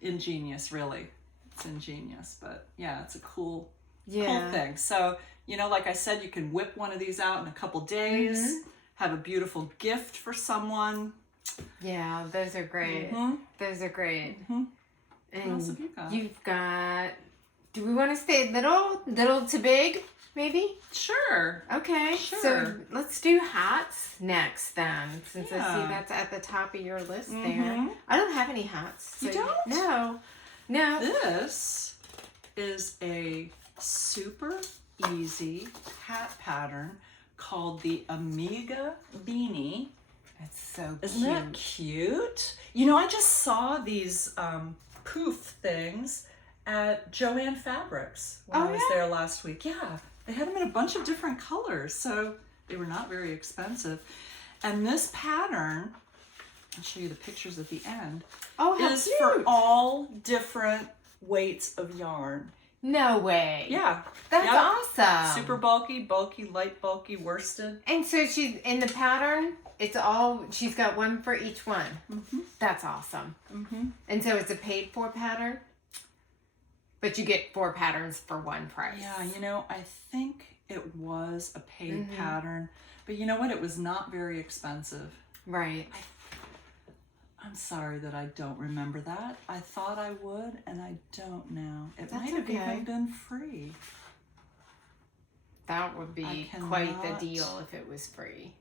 ingenious, really. It's ingenious, but yeah, it's a cool thing. So, you know, like I said, you can whip one of these out in a couple days, have a beautiful gift for someone. Yeah, those are great. Those are great. And what else have you got? You've got, do we want to stay little to big, maybe? Sure. Okay, so let's do hats next then, since I see that's at the top of your list there. I don't have any hats. So you don't? No. This is a super easy hat pattern called the Amiga Beanie. It's so cute. Isn't that cute? You know, I just saw these poof things, at Joann Fabrics when I was there last week. Yeah, they had them in a bunch of different colors, so they were not very expensive. And this pattern, I'll show you the pictures at the end, is cute. for all different weights of yarn. No way. Yeah. That's awesome. Super bulky, light bulky, worsted. And so she's in the pattern, she's got one for each one. That's awesome. And so it's a paid for pattern, but you get 4 patterns for one price. Yeah, you know, I think it was a paid pattern, but you know what? It was not very expensive. Right. I'm sorry that I don't remember that. I thought I would, and I don't now. It might have even been free. That would be quite the deal if it was free.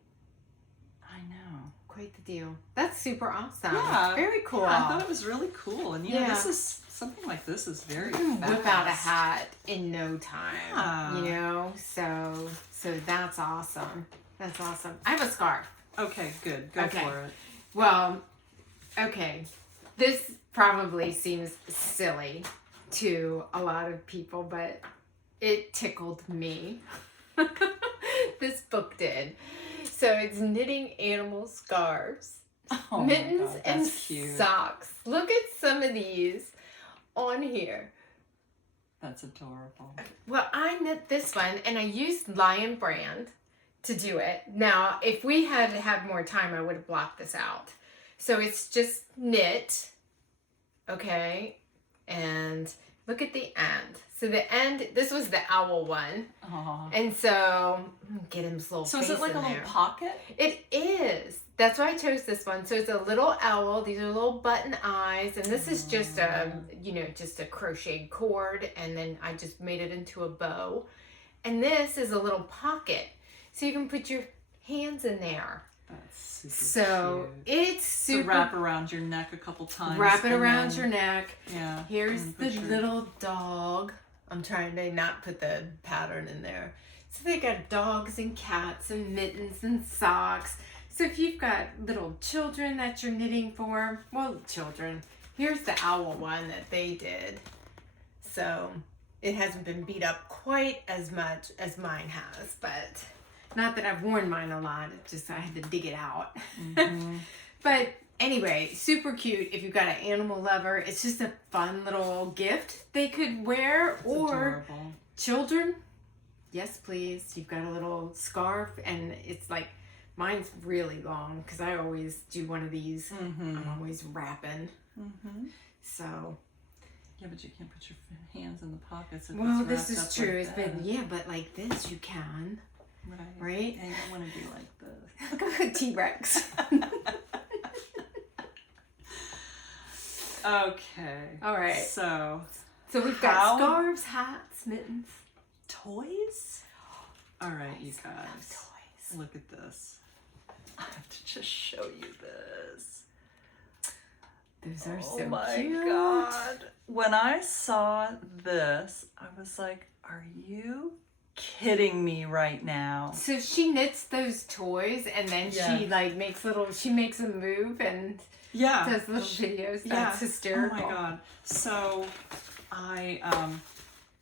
I know. Quite the deal. That's super awesome. Yeah. Very cool. Yeah, I thought it was really cool. And you know, this is something like this is very fast. Whip out a hat in no time. Yeah. You know? So that's awesome. That's awesome. I have a scarf. Okay, good. Go for it. Well, okay. This probably seems silly to a lot of people, but it tickled me. This book did. So it's knitting animal scarves, mittens, and socks. Look at some of these on here. That's adorable. Well, I knit this one, and I used Lion brand to do it. Now, if we had had more time, I would have blocked this out. So it's just knit, okay? And look at the end. So the end, this was the owl one. Aww. And so, get him's little face in there. So is it like a little pocket? It is. That's why I chose this one. So it's a little owl. These are little button eyes. And this is just a, just a crocheted cord. And then I just made it into a bow. And this is a little pocket. So you can put your hands in there. That's super cute. It's super. So wrap around your neck a couple times. Wrap it around your neck. Yeah. Here's the little dog. I'm trying to not put the pattern in there. So they got dogs and cats and mittens and socks. So if you've got little children that you're knitting for, well, children, here's the owl one that they did. So it hasn't been beat up quite as much as mine has, but not that I've worn mine a lot. It's just I had to dig it out. But anyway, super cute if you've got an animal lover. It's just a fun little gift they could wear. It's or adorable. Children, yes please. You've got a little scarf and it's like, mine's really long because I always do one of these. I'm always wrapping. So. Yeah, but you can't put your hands in the pockets. Well, this is true. But like this you can. Right? And you don't want to be like this. Look at the T-Rex. Okay. All right. So we've got scarves, hats, mittens, toys. All right, you guys. Toys. Look at this. I have to just show you this. Those are so cute. Oh my God. When I saw this, I was like, are you kidding me right now? So she knits those toys and then she like makes a move and does little videos. That's hysterical. Oh my God. So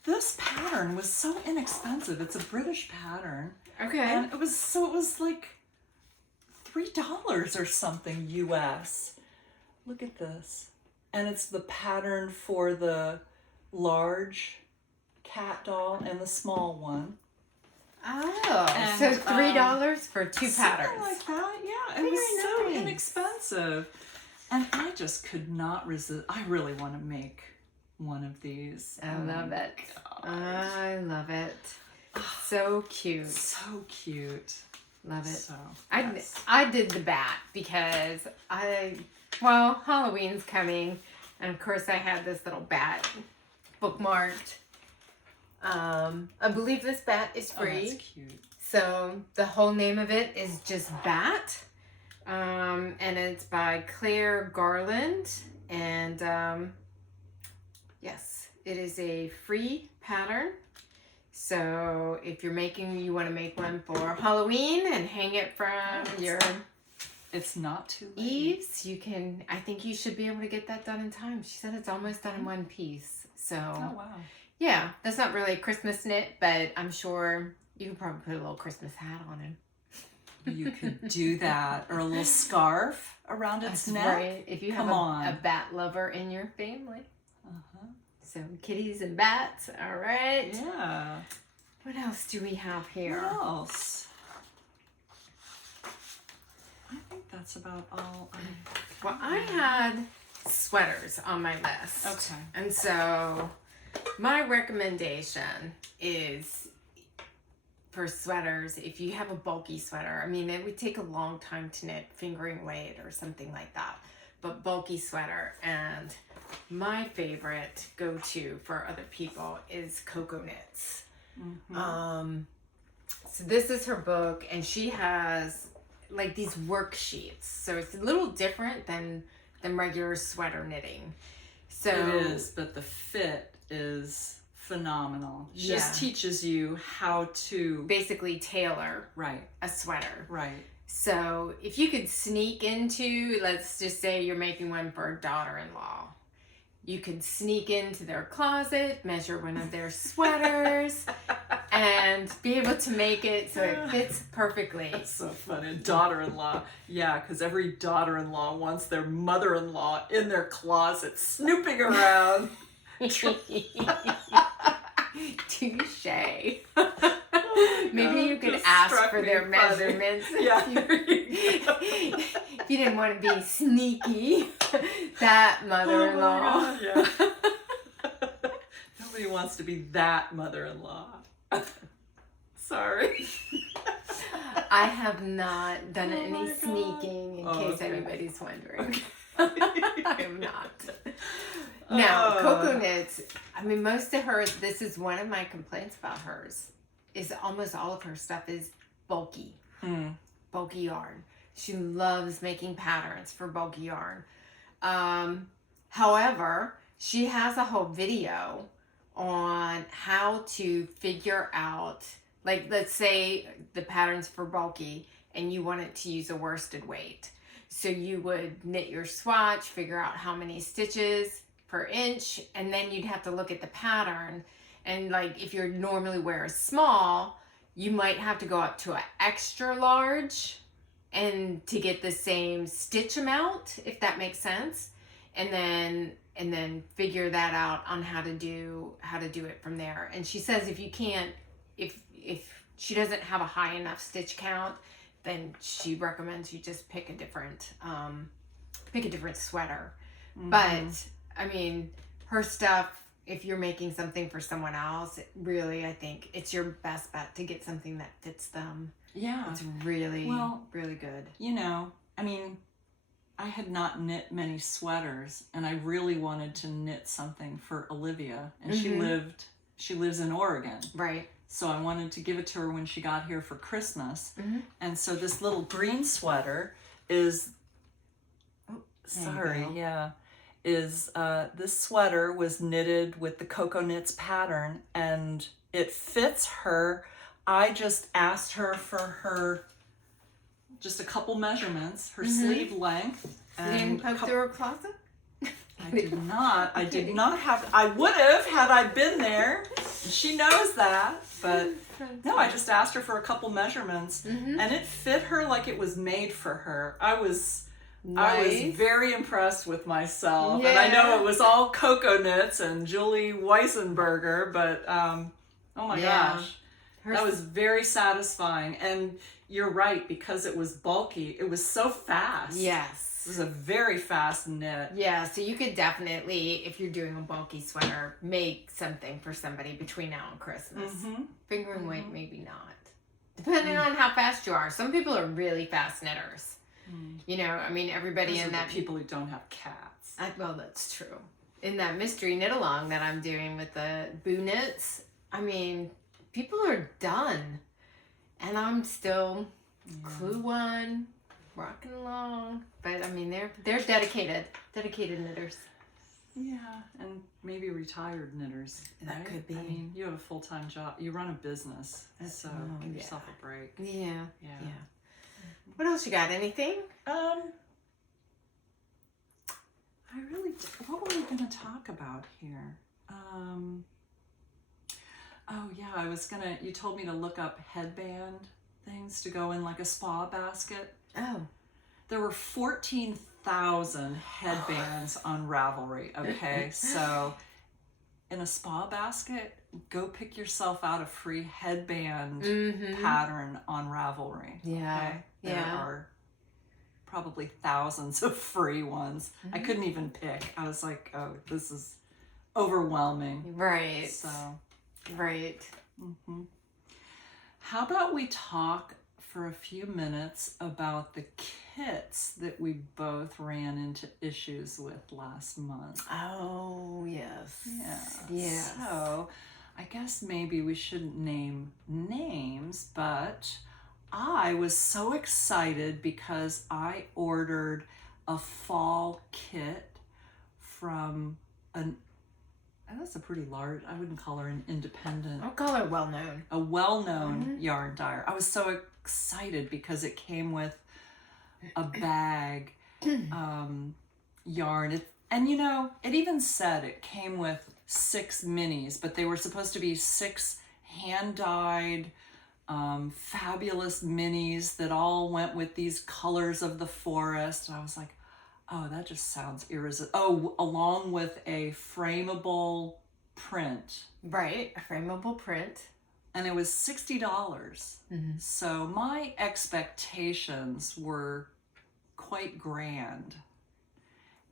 this pattern was so inexpensive. It's a British pattern. Okay. And it was like $3 or something US. Look at this. And it's the pattern for the large cat doll and the small one. Oh, and, so $3 for 2 patterns. Something like that, yeah. It was so inexpensive. And I just could not resist. I really want to make one of these. I love it. I love it. So cute. So cute. Love it. So, I did the bat because Halloween's coming. And of course I had this little bat bookmarked. I believe this bat is free. Oh, that's cute. So the whole name of it is just Bat. And it's by Claire Garland. And yes, it is a free pattern. So if you want to make one for Halloween and hang it from your It's not too late. Eves, I think you should be able to get that done in time. She said it's almost done in one piece. So, Oh, wow. yeah, that's not really a Christmas knit, but I'm sure you could probably put a little Christmas hat on him. You could do that, or a little scarf around its That's neck. right. If you have a bat lover in your family. So kitties and bats, all right. Yeah. What else do we have here? What else? I think that's about all. Well, I had sweaters on my list. Okay. And so my recommendation is for sweaters, if you have a bulky sweater, I mean, it would take a long time to knit fingering weight or something like that, but bulky sweater. And my favorite go-to for other people is Coco Knits. So this is her book, and she has like these worksheets. So it's a little different than regular sweater knitting. So it is, but the fit is phenomenal. She just teaches you how to basically tailor a sweater. Right. So if you could sneak into, let's just say you're making one for a daughter-in-law, you could sneak into their closet, measure one of their sweaters, and be able to make it so it fits perfectly. That's so funny. Daughter-in-law. Yeah, because every daughter-in-law wants their mother-in-law in their closet snooping around. Touche. Maybe you could ask for their measurements. Yeah. If you didn't want to be sneaky, that mother-in-law. Oh yeah. Nobody wants to be that mother-in-law. Sorry. I have not done any sneaking, in case anybody's wondering. I am not. Now, Coco Knits, I mean, most of hers, this is one of my complaints about hers, is almost all of her stuff is bulky. Bulky yarn. She loves making patterns for bulky yarn. However, she has a whole video on how to figure out, like, let's say the pattern's for bulky and you want it to use a worsted weight. So you would knit your swatch, figure out how many stitches per inch, and then you'd have to look at the pattern. And like, if you normally wear a small, you might have to go up to an extra large and to get the same stitch amount, if that makes sense. And then figure that out on how to do it from there. And she says if you can't, if she doesn't have a high enough stitch count, then she recommends you just pick a different sweater. But I mean, her stuff, if you're making something for someone else, really, I think it's your best bet to get something that fits them. Yeah. It's really, really good. You know, I mean, I had not knit many sweaters, and I really wanted to knit something for Olivia, and she lives in Oregon. Right. So I wanted to give it to her when she got here for Christmas. And so this little green sweater is, this sweater was knitted with the Coco Knits pattern, and it fits her. I just asked her for just a couple measurements, her sleeve length. You didn't poke through her closet? I did not. I did not have. I would have had I been there. She knows that, but no. I just asked her for a couple measurements, and it fit her like it was made for her. I was very impressed with myself, and I know it was all Coco Knits and Julie Weissenberger, but oh my gosh, that was very satisfying. And you're right, because it was bulky, it was so fast. Yes. It was a very fast knit. Yeah, so you could definitely, if you're doing a bulky sweater, make something for somebody between now and Christmas. Fingering weight, maybe not. Depending on how fast you are. Some people are really fast knitters. You know, I mean, everybody Those in are that... the people who don't have cats. Well, that's true. In that mystery knit along that I'm doing with the Boo Knits, I mean, people are done. And I'm still clue one, rocking along. But I mean, they're dedicated knitters. Yeah, and maybe retired knitters. That could be. I mean, you have a full-time job. You run a business, so give yourself a break. Yeah. What else you got? Anything? What were we going to talk about here? Oh yeah, you told me to look up headband things to go in like a spa basket. Oh. There were 14,000 headbands on Ravelry, okay? So in a spa basket, go pick yourself out a free headband pattern on Ravelry. Yeah. Okay? There are probably thousands of free ones. I couldn't even pick. I was like, oh, this is overwhelming. Right. So. Right. How about we talk for a few minutes about the kits that we both ran into issues with last month? Oh, yes. Yeah. So I guess maybe we shouldn't name names, but I was so excited because I ordered a fall kit from that's a pretty large, I wouldn't call her an independent. I'll call her well-known. A well-known yarn dyer. I was so excited because it came with a bag, yarn. And it even said it came with 6 minis, but they were supposed to be 6 hand-dyed, fabulous minis that all went with these colors of the forest. And I was like, oh, that just sounds irresistible. Oh, along with a frameable print. Right, a frameable print. And it was $60. So my expectations were quite grand.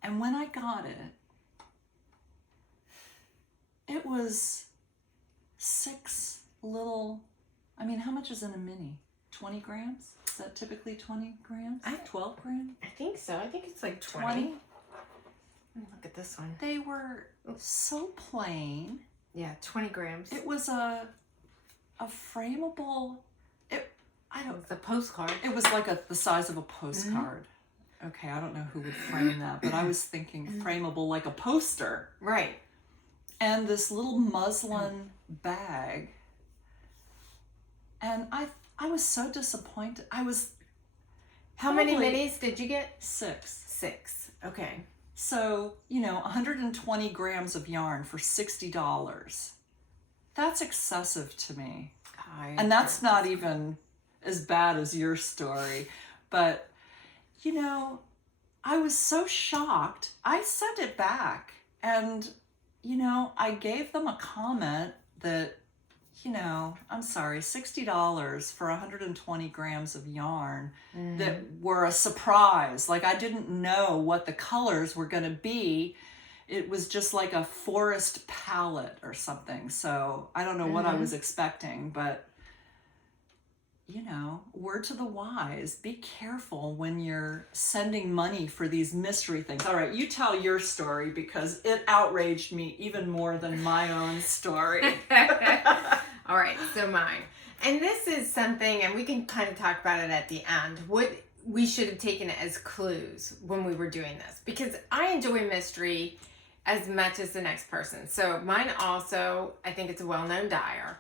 And when I got it, it was 6 little, how much is in a mini? 20 grams? Is that typically 20 grams? 12 grams? I think so. I think it's like 20. 20? Let me look at this one. They were so plain. Yeah, 20 grams. It was a frameable, It's a postcard. It was like the size of a postcard. Okay, I don't know who would frame that, but I was thinking frameable like a poster. Right. And this little muslin bag. And I was so disappointed. How many minis did you get? 6. 6. Okay. So, 120 grams of yarn for $60. That's excessive to me. And that's not even as bad as your story. But, I was so shocked. I sent it back. And, I gave them a comment that, I'm sorry, $60 for 120 grams of yarn that were a surprise. Like, I didn't know what the colors were going to be. It was just like a forest palette or something. So I don't know what I was expecting, but, word to the wise, be careful when you're sending money for these mystery things. All right, you tell your story because it outraged me even more than my own story. All right, so mine. And this is something, and we can kind of talk about it at the end, what we should have taken it as clues when we were doing this. Because I enjoy mystery as much as the next person. So mine also, I think it's a well-known dyer.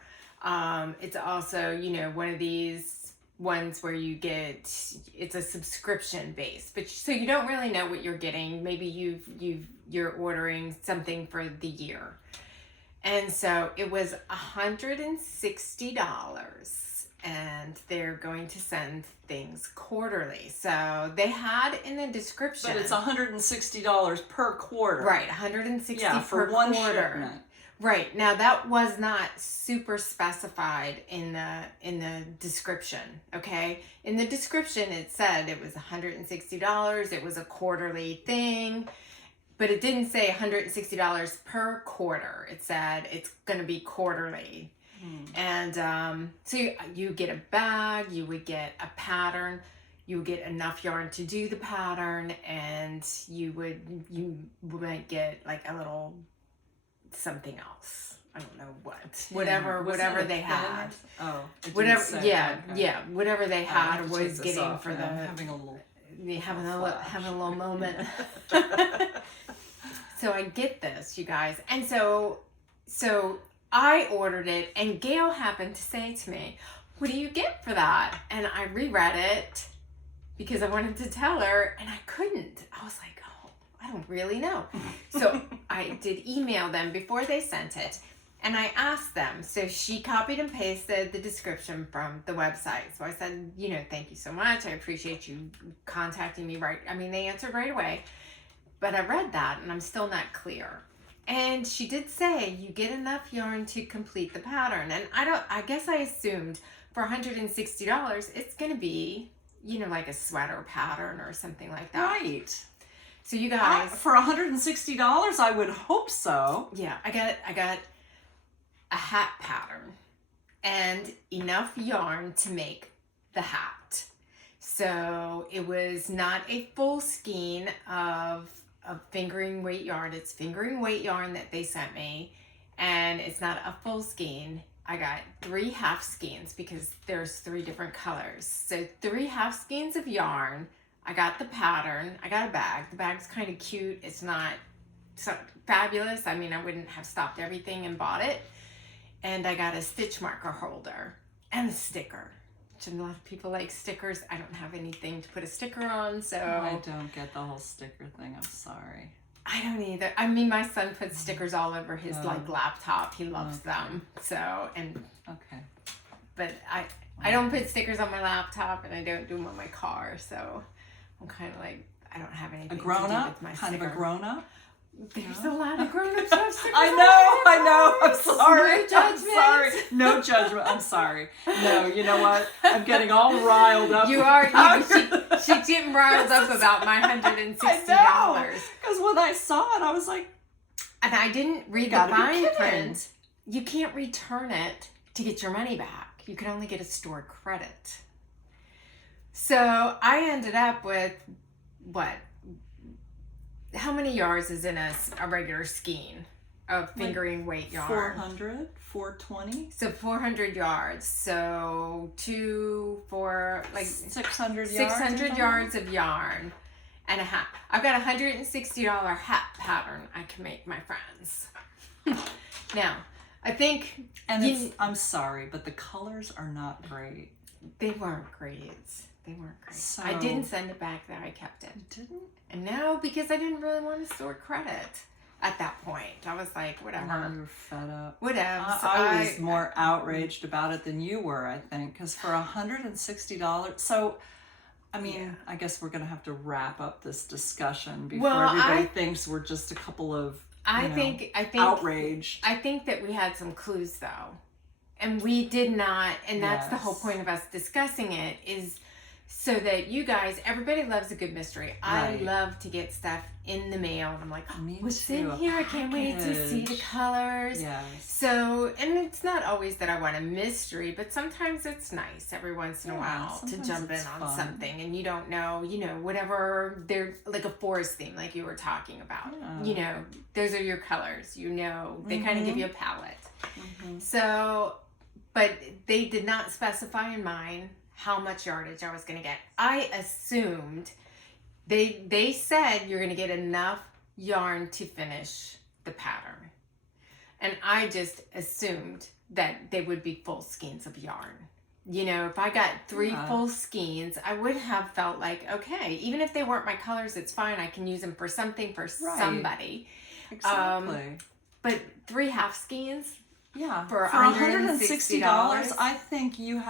It's also, one of these ones where it's a subscription based, but so you don't really know what you're getting. Maybe you're ordering something for the year. And so it was $160, and they're going to send things quarterly. So they had in the description. But it's $160 per quarter. Right, $160 for per one quarter. shipment. Right. Now that was not super specified in the description, okay? In the description it said it was $160, it was a quarterly thing. But it didn't say $160 per quarter. It said it's going to be quarterly. And so you get a bag, you would get a pattern, you would get enough yarn to do the pattern, and you might get like a little something else. I don't know what. Whatever they had. Oh. Whatever. Say, yeah. okay. Yeah. Whatever they had was getting off. for the. I'm having a little. Having a little moment. So I get this, you guys. And so I ordered it, and Gayle happened to say to me, what do you get for that? And I reread it, because I wanted to tell her and I couldn't. I was like, oh, I don't really know. So I did email them before they sent it. And I asked them, so she copied and pasted the description from the website. So I said, you know, thank you so much. I appreciate you contacting me right. I mean, they answered right away. But I read that and I'm still not clear. And she did say you get enough yarn to complete the pattern. And I guess I assumed for $160, it's going to be, you know, like a sweater pattern or something like that. Right. So you guys. For $160, I would hope so. Yeah, I got a hat pattern and enough yarn to make the hat. So it was not a full skein of fingering weight yarn. It's fingering weight yarn that they sent me, and it's not a full skein. I got 3 half skeins because there's 3 different colors. So 3 half skeins of yarn. I got the pattern. I got a bag. The bag's kind of cute. It's not so fabulous. I mean, I wouldn't have stopped everything and bought it. And I got a stitch marker holder and a sticker. Which a lot of people like stickers. I don't have anything to put a sticker on, so. I don't get the whole sticker thing. I'm sorry. I don't either. I mean, my son puts stickers all over his like laptop. He loves them. So, and. Okay. But I don't put stickers on my laptop, and I don't do them on my car. So I'm kind of like, I don't have anything A grown to do up? with my Kind sticker. of a grown up? There's a lot of grown-ups who have stickers I on know. their I'm sorry. No judgment. I'm sorry. No judgment. I'm sorry. No, you know what? I'm getting all riled up. You are. She's getting riled up about my $160. Because when I saw it, I was like, and I didn't read the fine print. You can't return it to get your money back. You can only get a store credit. So I ended up with what? How many yards is in a regular skein of fingering weight yarn? 400, 420. So 400 yards. So 600 yards. 600 yards of yarn and a hat. I've got a $160 hat pattern I can make my friends. Now, I think. And I'm sorry, but the colors are not great. They weren't great. They weren't great. So, I didn't send it back there. I kept it. You didn't? And no, because I didn't really want to store credit at that point. I was like, whatever. No, you were fed up. Whatever. I was more outraged about it than you were, I think, because for $160. So, I mean, yeah. I guess we're going to have to wrap up this discussion before everybody thinks we're just a couple of I think outraged. I think that we had some clues though. And we did not, and that's the whole point of us discussing it, is so that you guys, everybody loves a good mystery. Right. I love to get stuff in the mail. And I'm like, oh, what's in here? I can't wait to see the colors. Yes. So, and it's not always that I want a mystery, but sometimes it's nice every once in a while to jump in on something. And you don't know, whatever, they're like a forest theme, like you were talking about. Yeah. Those are your colors. They kind of give you a palette. Mm-hmm. So, but they did not specify in mine how much yardage I was going to get. I assumed they said you're going to get enough yarn to finish the pattern. And I just assumed that they would be full skeins of yarn. If I got 3 full skeins, I would have felt like, okay, even if they weren't my colors, it's fine. I can use them for something for somebody. Exactly. But 3 half skeins? Yeah. For $160, I think you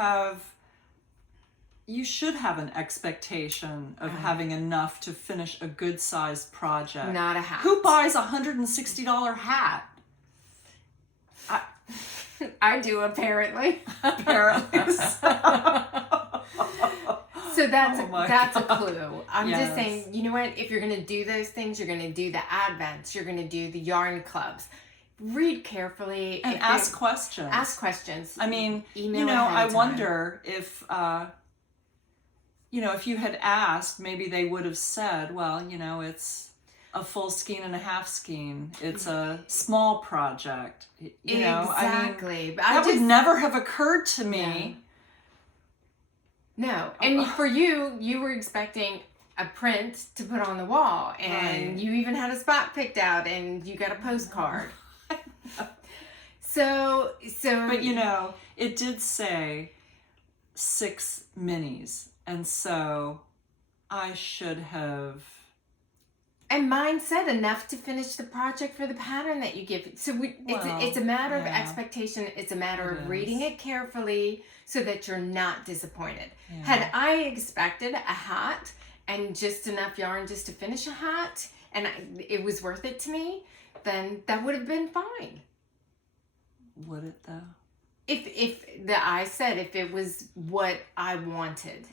should have an expectation of having enough to finish a good sized project. Not a hat. Who buys a $160 hat? I do, apparently. Apparently. So that's a clue. I'm just saying, you know what? If you're going to do those things, you're going to do the advents, you're going to do the yarn clubs. Read carefully. And ask questions. Ask questions. I mean, email I wonder if, if you had asked, maybe they would have said, well, it's a full skein and a half skein. It's a small project. Exactly. That would never have occurred to me. No. And for you were expecting a print to put on the wall, and you even had a spot picked out, and you got a postcard. So but it did say 6 minis, and so I should have. And mine said enough to finish the project for the pattern that you give. So it's a matter of expectation. It's a matter of reading it carefully so that you're not disappointed. Yeah. Had I expected a hat and just enough yarn just to finish a hat, and it was worth it to me, then that would have been fine. Would it though? If if it was what I wanted.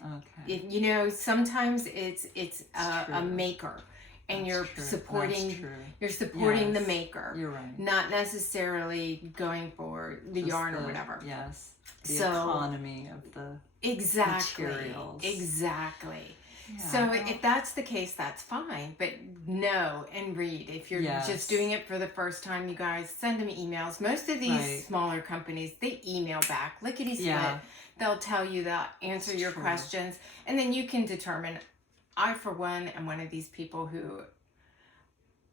Okay. Sometimes it's a maker. And you're supporting the maker. You're right. Not necessarily going for the yarn or whatever. Yes. The economy of the materials. Exactly. Yeah. So if that's the case, that's fine. But know and read. If you're just doing it for the first time, you guys, send them emails. Most of these smaller companies, they email back. Lickety-split. Yeah. They'll tell you, they'll answer your questions. And then you can determine. I, for one, am one of these people who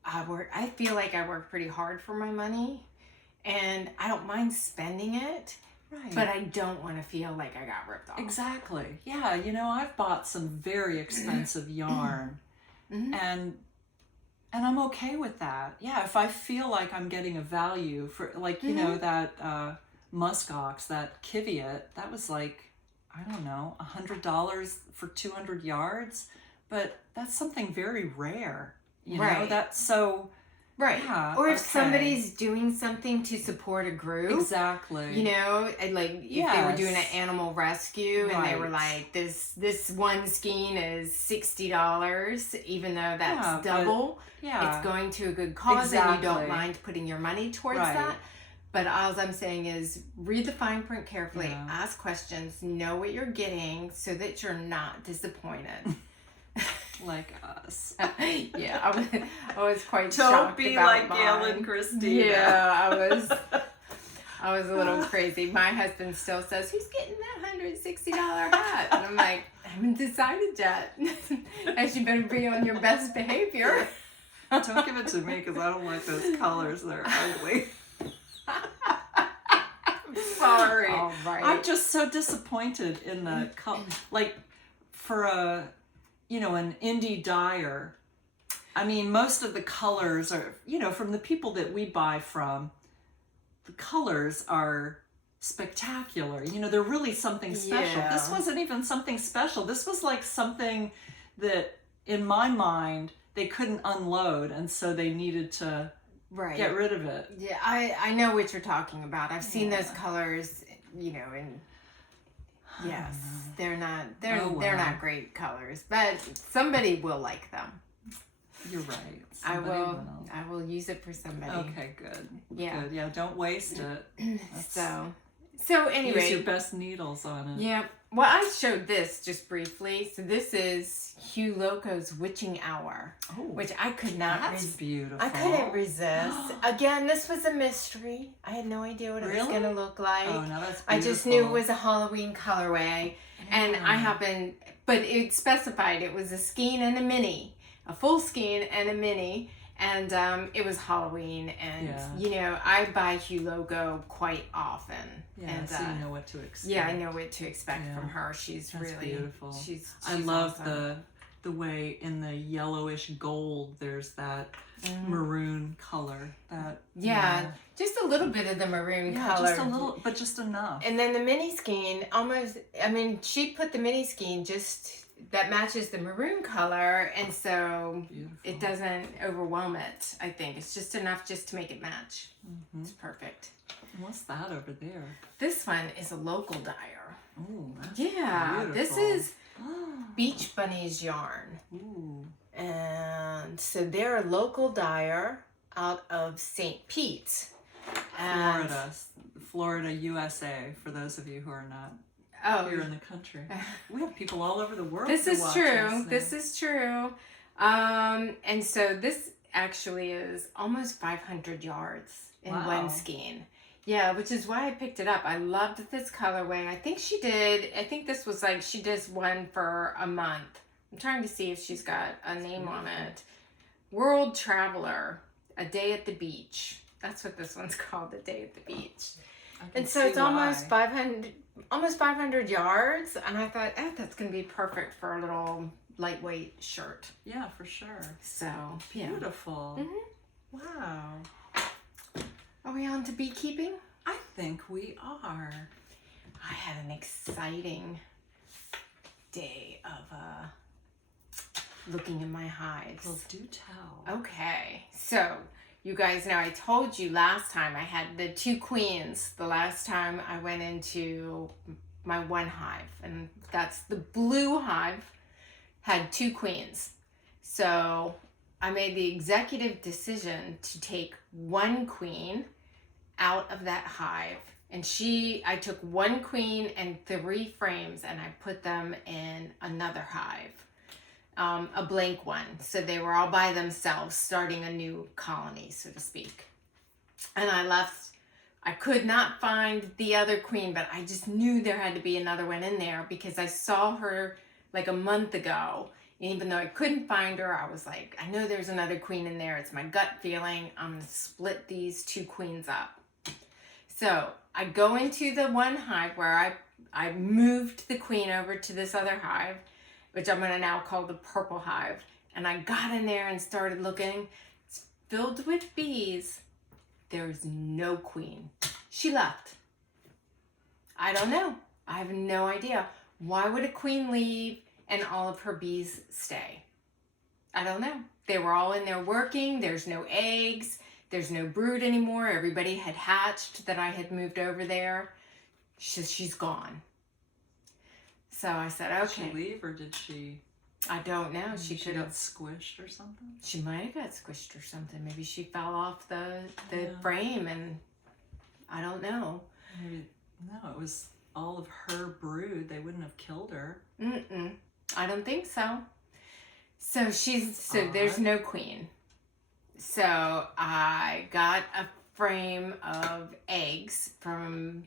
I feel like I work pretty hard for my money, and I don't mind spending it, but I don't want to feel like I got ripped off. Exactly. Yeah, I've bought some very expensive yarn, and I'm okay with that. Yeah, if I feel like I'm getting a value for, like, that muskox, that Kiviot, that was like, I don't know, $100 for 200 yards. But that's something very rare, you know. That's so Yeah, or if somebody's doing something to support a group, exactly. Like if they were doing an animal rescue and they were like, this one skein is $60, even though that's double. It's going to a good cause, and you don't mind putting your money towards that. But all I'm saying is read the fine print carefully, ask questions, know what you're getting, so that you're not disappointed. Like us. I was quite Don't shocked be about like mine. Gayle and Christina. Yeah, I was a little crazy. My husband still says, "Who's getting that $160 hat?" And I'm like, I haven't decided yet. As you better be on your best behavior. Don't give it to me, because I don't like those colors. They're ugly. Sorry. All right. I'm just so disappointed in the color. Like, for an indie dyer, I mean, most of the colors are, from the people that we buy from, the colors are spectacular. They're really something special. Yeah. This wasn't even something special. This was like something that, in my mind, they couldn't unload, and so they needed to get rid of it. Yeah, I know what you're talking about. I've seen those colors, and yes, they're not great colors, but somebody will like them. You're right. I will use it for somebody. Okay, good. Yeah. Good. Yeah, don't waste it. So anyway, use your best needles on it. Yeah. Well, I showed this just briefly. So this is Hugh Loco's Witching Hour, which I could not. That's beautiful. I couldn't resist. Again, this was a mystery. I had no idea what it was going to look like. Oh, no, that's beautiful. I just knew it was a Halloween colorway, and but it specified it was a skein and a mini, a full skein and a mini. And it was Halloween, and I buy Hugh Logo quite often. Yeah, and, so you know what to expect. Yeah, I know what to expect from her. She's That's really beautiful. She's I love awesome. the way in the yellowish gold there's that maroon color. That just a little bit of the maroon color. Just a little, but just enough. And then the mini skein she put the mini skein just that matches the maroon color, and so it doesn't overwhelm it. I think it's just enough just to make it match. It's perfect. What's that over there? This one is a local dyer. Oh, that's beautiful. This is Beach Bunnies yarn. Ooh. And so they're a local dyer out of St. Pete, Florida, USA. For those of you who are not here in the country, we have people all over the world. This is true. This is true. And so this actually is almost 500 yards in one skein. Yeah, which is why I picked it up. I loved this colorway. I think this was like, she does one for a month. I'm trying to see if she's got a name on it. World Traveler, A Day at the Beach. That's what this one's called, A Day at the Beach. And so it's almost 500 yards. And I thought, that's going to be perfect for a little lightweight shirt. Yeah, for sure. So, yeah. Beautiful. Wow. Are we on to beekeeping? I think we are. I had an exciting day of looking in my hives. Well, do tell. Okay, so you guys know I told you last time I had the 2 queens the last time I went into my one hive, and that's the blue hive had 2 queens. So I made the executive decision to take 1 queen out of that hive, and I took 1 queen and 3 frames and I put them in another hive, a blank one. So they were all by themselves, starting a new colony, so to speak. And I could not find the other queen, but I just knew there had to be another one in there because I saw her like a month ago. And even though I couldn't find her, I was like, I know there's another queen in there. It's my gut feeling. I'm going to split these 2 queens up. So I go into the one hive where I moved the queen over to this other hive, which I'm going to now call the purple hive. And I got in there and started looking. It's filled with bees. There's no queen. She left. I don't know. I have no idea. Why would a queen leave and all of her bees stay? I don't know. They were all in there working. There's no eggs. There's no brood anymore. Everybody had hatched that I had moved over there. She's gone. So I said, okay. Did she leave or did she? I don't know. She could got have squished or something. She might have got squished or something. Maybe she fell off the frame, and I don't know. Maybe no. It was all of her brood. They wouldn't have killed her. I don't think so. So there's no queen. So I got a frame of eggs from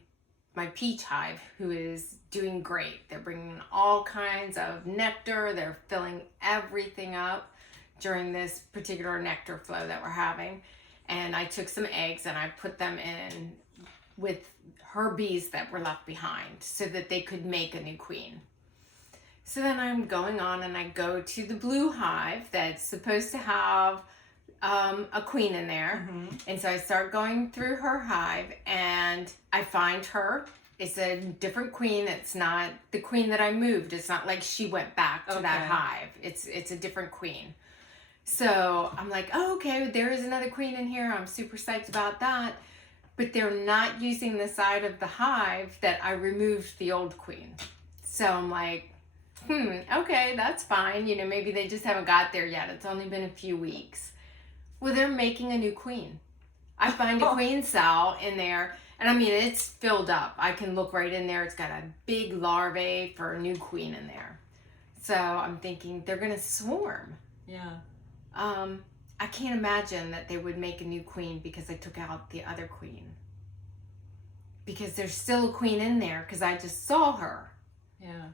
my peach hive, who is doing great. They're bringing all kinds of nectar. They're filling everything up during this particular nectar flow that we're having. And I took some eggs and I put them in with her bees that were left behind so that they could make a new queen. So then I'm going on and I go to the blue hive that's supposed to have a queen in there. And so I start going through her hive and I find her. It's a different queen. It's not the queen that I moved. It's not like she went back to that hive. It's a different queen. So I'm like, oh, okay, there is another queen in here. I'm super psyched about that. But they're not using the side of the hive that I removed the old queen. So I'm like, okay, that's fine. You know, maybe they just haven't got there yet. It's only been a few weeks. Well, they're making a new queen. I find a queen cell in there, and I mean, it's filled up. I can look right in there. It's got a big larvae for a new queen in there. So I'm thinking they're going to swarm. Yeah. I can't imagine that they would make a new queen because I took out the other queen. Because there's still a queen in there because I just saw her. Yeah.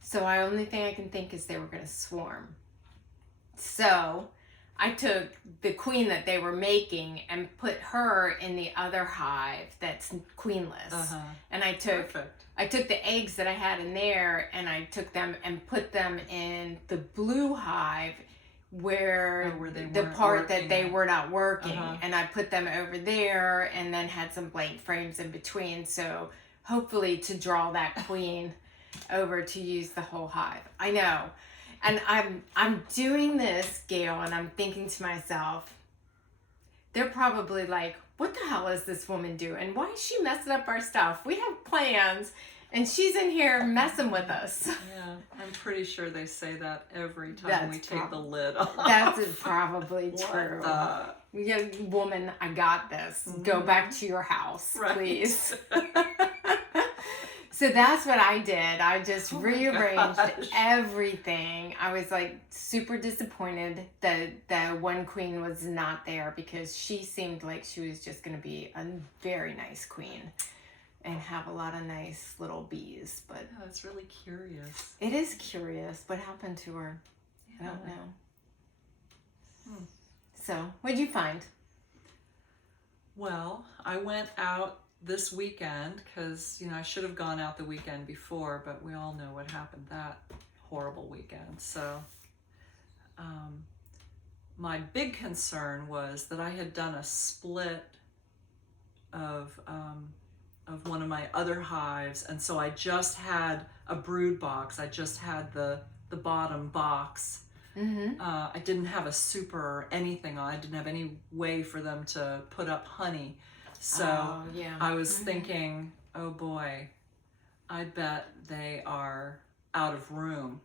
So the only thing I can think is they were going to swarm. So I took the queen that they were making and put her in the other hive that's queenless. And I took the eggs that I had in there and I took them and put them in the blue hive where the part that they were not working. And I put them over there and then had some blank frames in between. So hopefully to draw that queen over to use the whole hive. I know. And I'm doing this, Gayle, and I'm thinking to myself, they're probably like, what the hell is this woman doing? Why is she messing up our stuff? We have plans, and she's in here messing with us. Yeah, I'm pretty sure they say that every time we take the lid off. That's probably true. Yeah, woman, I got this. Go back to your house, please. So that's what I did. I just rearranged everything. I was like super disappointed that the one queen was not there because she seemed like she was just going to be a very nice queen and have a lot of nice little bees. But yeah, that's really curious. It is curious. What happened to her? Yeah. I don't know. So what'd you find? Well, I went out this weekend because, you know, I should have gone out the weekend before, but we all know what happened that horrible weekend. So my big concern was that I had done a split of one of my other hives, and so I just had a brood box. I just had the bottom box. I didn't have a super or anything on. I didn't have any way for them to put up honey. So I was thinking, oh boy, I bet they are out of room.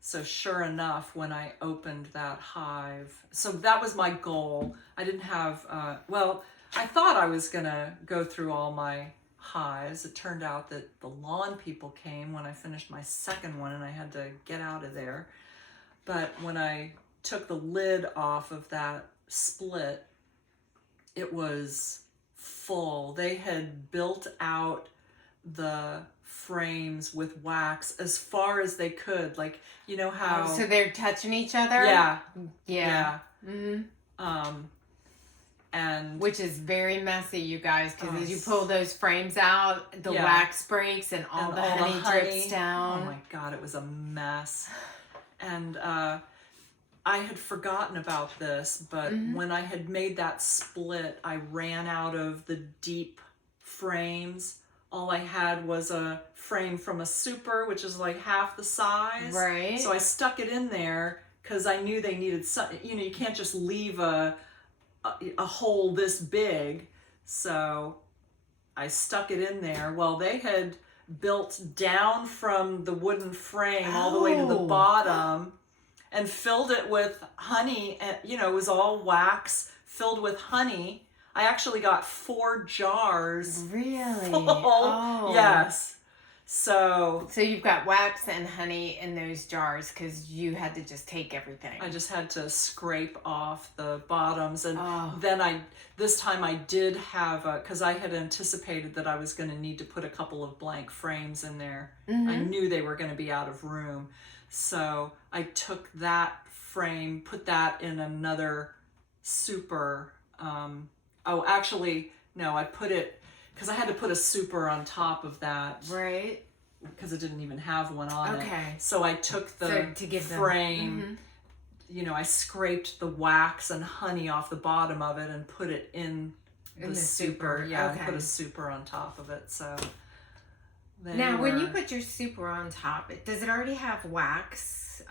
So sure enough, when I opened that hive, so that was my goal. I didn't have, well, I thought I was gonna go through all my hives. It turned out that the lawn people came when I finished my second one and I had to get out of there. But when I took the lid off of that split, it was full. They had built out the frames with wax as far as they could. Like, you know how... Oh, so they're touching each other? Yeah. And which is very messy, you guys, because as you pull those frames out, the wax breaks and all the honey drips down. Oh my God, it was a mess. And I had forgotten about this, but when I had made that split, I ran out of the deep frames. All I had was a frame from a super, which is like half the size. Right. So I stuck it in there because I knew they needed some, you know, you can't just leave a hole this big. So I stuck it in there. Well, they had built down from the wooden frame all the way to the bottom and filled it with honey. And, you know, it was all wax filled with honey. I actually got 4 jars. Really? Full. Oh. Yes. So you've got wax and honey in those jars because you had to just take everything. I just had to scrape off the bottoms. And then this time I did have, because I had anticipated that I was going to need to put a couple of blank frames in there. I knew they were going to be out of room. So I took that frame, put that in another super, actually, no, I put it, because I had to put a super on top of that. Right. Because it didn't even have one on it. Okay. So I took the frame, you know, I scraped the wax and honey off the bottom of it and put it in the super. Yeah, and put a super on top of it. So now, when you put your super on top, does it already have wax?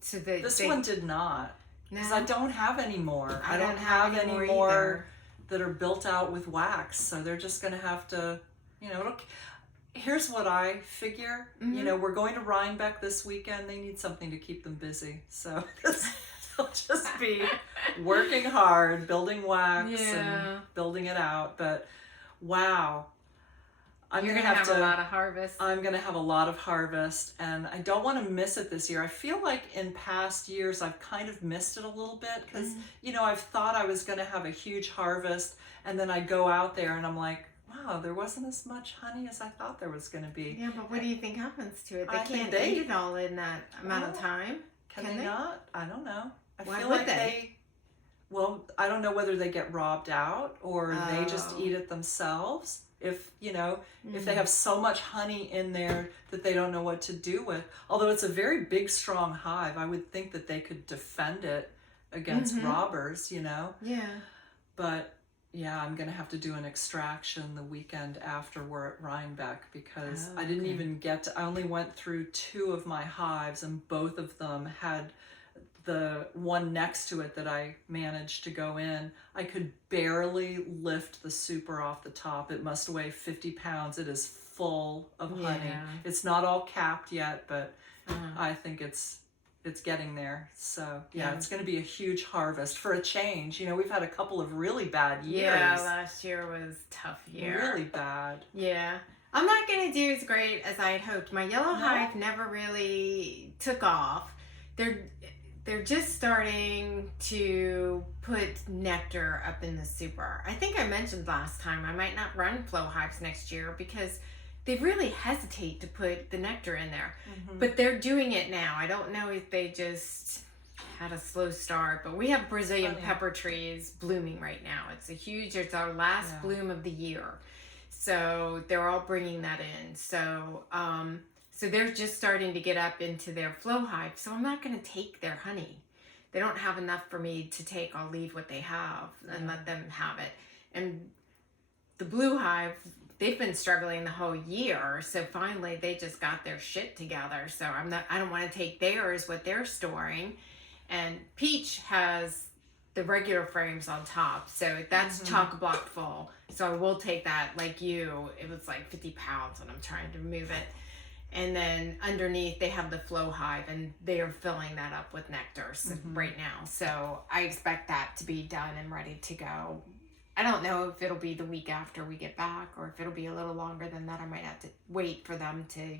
So that this one did not. Because I don't have any more. I don't have any more that are built out with wax. So they're just going to have to, you know, here's what I figure. You know, we're going to Rhinebeck this weekend. They need something to keep them busy. So they'll just be working hard, building wax and building it out. But wow. You're going to have a lot of harvest. I'm going to have a lot of harvest, and I don't want to miss it this year. I feel like in past years I've kind of missed it a little bit because, you know, I've thought I was going to have a huge harvest, and then I go out there and I'm like, wow, there wasn't as much honey as I thought there was going to be. Yeah, but what do you think happens to it? They can't eat it all in that amount of time. Can they not? I don't know. Why feel would like they? Well, I don't know whether they get robbed out or they just eat it themselves. If, you know, if they have so much honey in there that they don't know what to do with. Although it's a very big, strong hive, I would think that they could defend it against robbers, you know? Yeah. But, yeah, I'm going to have to do an extraction the weekend after we're at Rhinebeck because I didn't even I only went through 2 of my hives and both of them had the one next to it that I managed to go in. I could barely lift the super off the top. It must weigh 50 pounds. It is full of honey. It's not all capped yet, but I think it's getting there. So yeah, it's going to be a huge harvest for a change. You know, we've had a couple of really bad years. Yeah, last year was a tough year. Really bad. Yeah. I'm not going to do as great as I had hoped. My yellow hive never really took off. They're just starting to put nectar up in the super. I think I mentioned last time I might not run flow hives next year because they really hesitate to put the nectar in there. But they're doing it now. I don't know if they just had a slow start, but we have Brazilian pepper trees blooming right now. It's our last bloom of the year. So they're all bringing that in. So So they're just starting to get up into their flow hive. So I'm not going to take their honey. They don't have enough for me to take. I'll leave what they have and let them have it. And the blue hive, they've been struggling the whole year. So finally they just got their shit together. So I don't want to take theirs, what they're storing. And Peach has the regular frames on top. So that's chock-a-block full. So I will take that like you. It was like 50 pounds and I'm trying to move it. And then underneath they have the flow hive and they are filling that up with nectar right now. So I expect that to be done and ready to go. I don't know if it'll be the week after we get back or if it'll be a little longer than that. I might have to wait for them to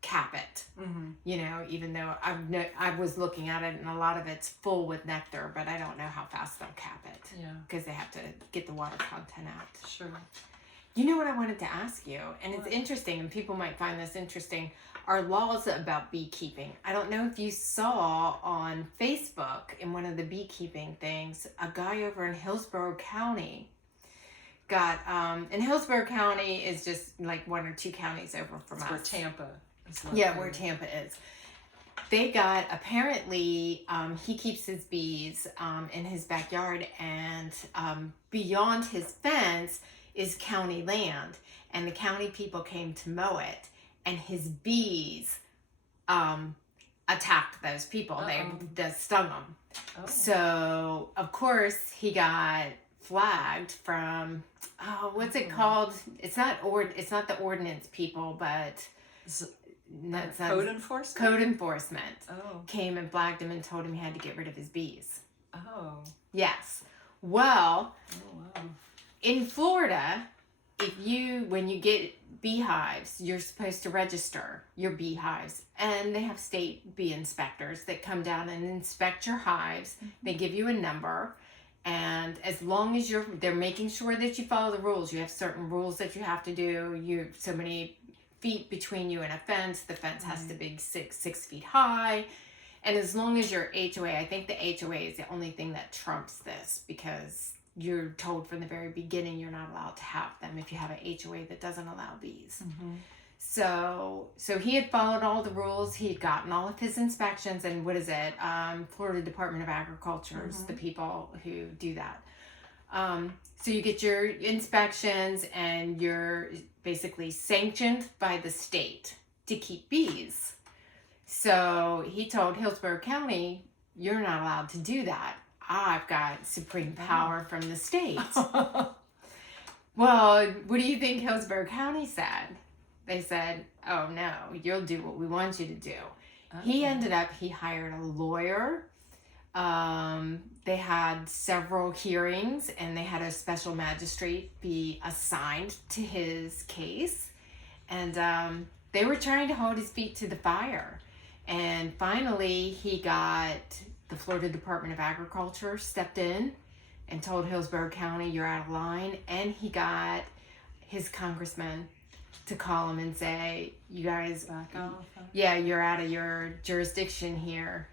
cap it, you know, even though I was looking at it and a lot of it's full with nectar, but I don't know how fast they'll cap it. Yeah. Because they have to get the water content out. Sure. You know what I wanted to ask you, and it's interesting, and people might find this interesting, are laws about beekeeping. I don't know if you saw on Facebook in one of the beekeeping things, a guy over in Hillsborough County got, and Hillsborough County is just like 1 or 2 counties over from us. Where Tampa is. Where Tampa is. They got, apparently, he keeps his bees in his backyard, and beyond his fence is county land, and the county people came to mow it, and his bees attacked those people. They stung them. So of course he got flagged from what's it called? It's not the ordinance people, but code enforcement. Code enforcement came and flagged him and told him he had to get rid of his bees. Yes. Well, in Florida, when you get beehives, you're supposed to register your beehives, and they have state bee inspectors that come down and inspect your hives. They give you a number, and as long as they're making sure that you follow the rules. You have certain rules that you have to do. You have so many feet between you and a fence. The fence has to be 6 feet high. And as long as your HOA, I think the HOA is the only thing that trumps this, because you're told from the very beginning you're not allowed to have them if you have a HOA that doesn't allow bees. So he had followed all the rules. He had gotten all of his inspections, and what is it? Florida Department of Agriculture is the people who do that. So you get your inspections, and you're basically sanctioned by the state to keep bees. So he told Hillsborough County, you're not allowed to do that. I've got supreme power from the state. Well, what do you think Hillsborough County said? They said, oh no, you'll do what we want you to do. He hired a lawyer. They had several hearings, and they had a special magistrate be assigned to his case. And they were trying to hold his feet to the fire. And finally, the Florida Department of Agriculture stepped in and told Hillsborough County, you're out of line. And he got his congressman to call him and say, you guys, back off. Yeah, you're out of your jurisdiction here.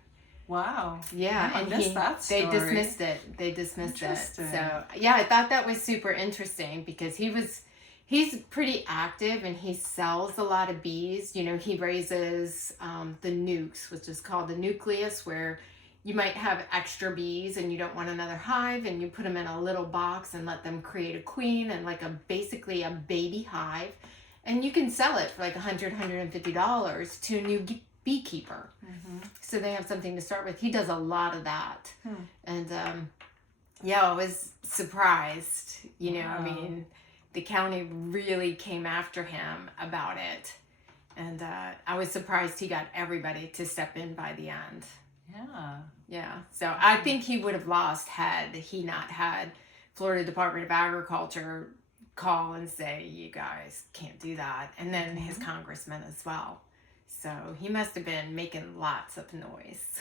Wow. Yeah, I missed that story. They dismissed it. So yeah, I thought that was super interesting, because he's pretty active, and he sells a lot of bees. You know, he raises the nukes, which is called the nucleus, where you might have extra bees and you don't want another hive, and you put them in a little box and let them create a queen and basically a baby hive. And you can sell it for like $100, $150 to a new beekeeper. So they have something to start with. He does a lot of that. And I was surprised. You know, I mean, the county really came after him about it. And I was surprised he got everybody to step in by the end. Yeah. So I think he would have lost had he not had Florida Department of Agriculture call and say, you guys can't do that. And then his congressman as well. So he must have been making lots of noise.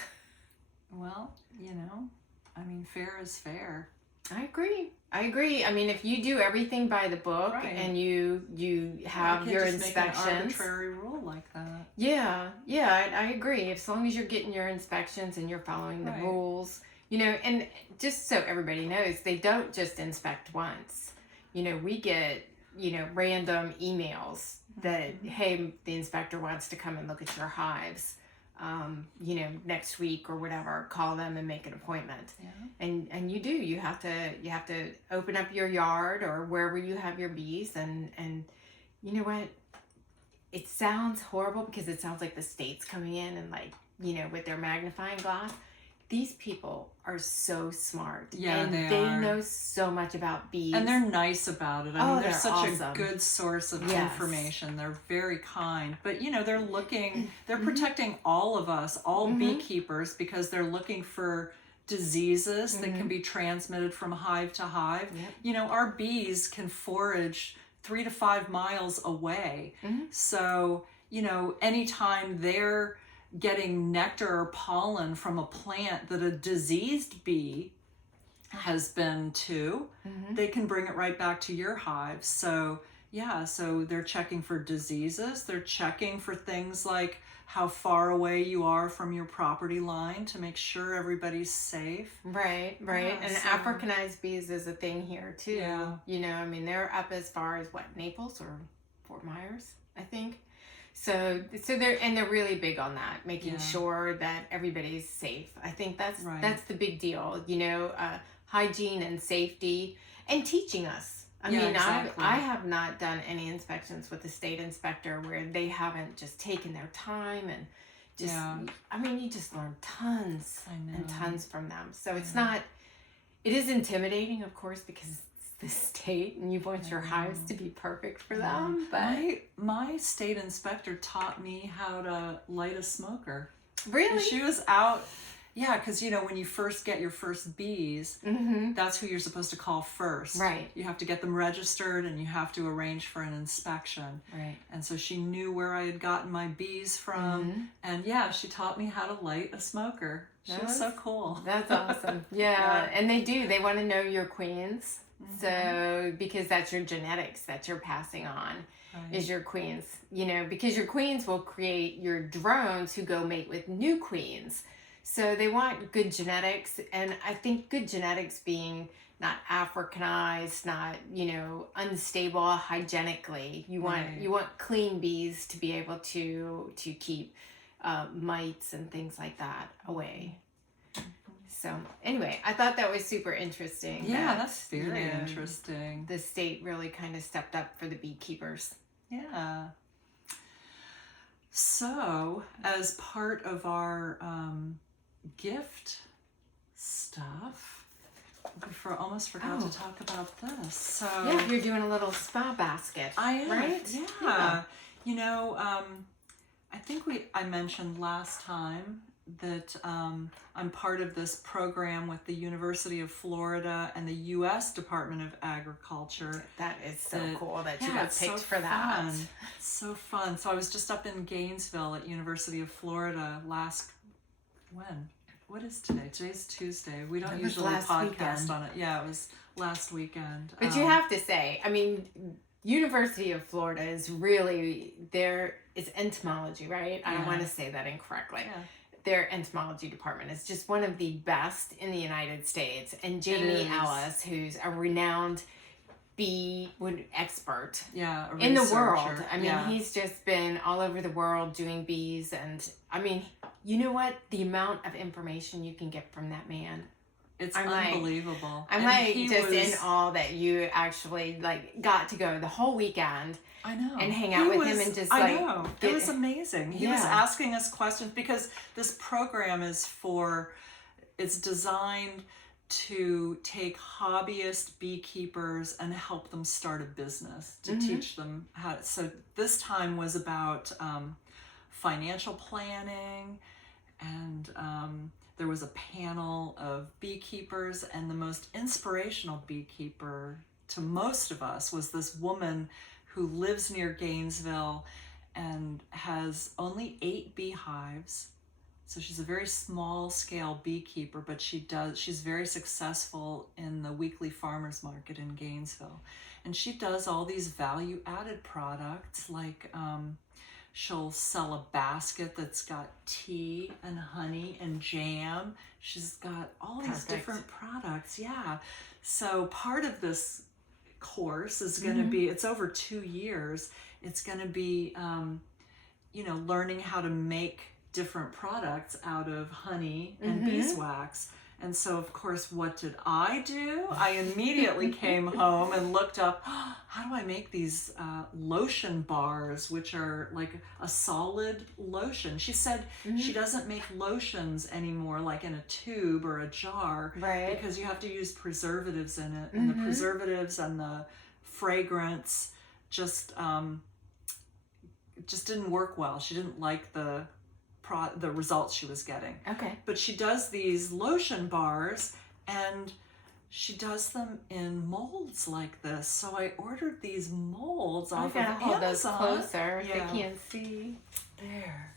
Well, you know, I mean, fair is fair. I agree. I mean, if you do everything by the book, and you have your inspections. Make an arbitrary rule like that. Yeah, I agree. As long as you're getting your inspections and you're following the rules, you know, and just so everybody knows, they don't just inspect once. You know, we get random emails that, hey, the inspector wants to come and look at your hives, next week or whatever. Call them and make an appointment. Yeah. And you have to open up your yard or wherever you have your bees, and you know what? It sounds horrible because it sounds like the state's coming in and with their magnifying glass. These people are so smart. Yeah, and they they are. know so much about bees. And they're nice about it. I mean, they're such awesome. a good source of Yes. information. They're very kind. But, they're protecting all of us, all beekeepers, because they're looking for diseases that can be transmitted from hive to hive. Yep. Our bees can forage 3 to 5 miles away. So, anytime they're getting nectar or pollen from a plant that a diseased bee has been to, they can bring it right back to your hive. So so they're checking for diseases. They're checking for things like how far away you are from your property line to make sure everybody's safe. Right. Yeah, And so- Africanized bees is a thing here too. Yeah. They're up as far as Naples or Fort Myers, I think. So they're really big on that, making sure that everybody's safe. I think that's the big deal, hygiene and safety, and teaching us. Exactly. I have not done any inspections with the state inspector where they haven't just taken their time and just, you just learn tons and tons from them. So it is intimidating, of course, because the state and you want your hives to be perfect for them, but my state inspector taught me how to light a smoker. Really? She was out, because when you first get your first bees, that's who you're supposed to call first. Right. You have to get them registered and you have to arrange for an inspection. Right. And so she knew where I had gotten my bees from, and she taught me how to light a smoker. She was so cool. That's awesome. Yeah, and they want to know your queens. So, because that's your genetics that you're passing on, is your queens, because your queens will create your drones who go mate with new queens. So they want good genetics. And I think good genetics being not Africanized, not, unstable hygienically. You want clean bees to be able to keep mites and things like that away. So anyway, I thought that was super interesting. Yeah, that's very interesting. The state really kind of stepped up for the beekeepers. Yeah. So, as part of our gift stuff, we almost forgot to talk about this. So you're doing a little spa basket. I am, right? Yeah. I think I mentioned last time that I'm part of this program with the University of Florida and the U.S. Department of Agriculture. That is so cool that you got picked for that. It's so fun. So I was just up in Gainesville at University of Florida what is today? Today's Tuesday. We don't usually podcast on it. Yeah, it was last weekend. But you have to say, University of Florida is really it's entomology, right? I don't want to say that incorrectly. Yeah. Their entomology department is just one of the best in the United States. And Jamie Ellis, who's a renowned bee expert in the world. He's just been all over the world doing bees. And you know what? The amount of information you can get from that man. It's unbelievable. I'm in awe that you actually got to go the whole weekend. I know. And hang out with him and just it was amazing. He was asking us questions because this program it's designed to take hobbyist beekeepers and help them start a business, to teach them how. So this time was about financial planning, and there was a panel of beekeepers, and the most inspirational beekeeper to most of us was this woman who lives near Gainesville and has only 8 beehives. So she's a very small scale beekeeper, but she's very successful in the weekly farmers market in Gainesville. And she does all these value added products, like she'll sell a basket that's got tea and honey and jam. She's got all these different products. Yeah. So part of this course is going to be, it's over 2 years. It's going to be, learning how to make different products out of honey and beeswax. And so, of course, what did I do? I immediately came home and looked up, how do I make these lotion bars, which are like a solid lotion? She said she doesn't make lotions anymore, like in a tube or a jar, Right. because you have to use preservatives in it. And the preservatives and the fragrance just didn't work well. She didn't like the results she was getting. Okay. But she does these lotion bars, and she does them in molds like this. So I ordered these molds off of Amazon. Hold those closer. Yeah. They can't see. There.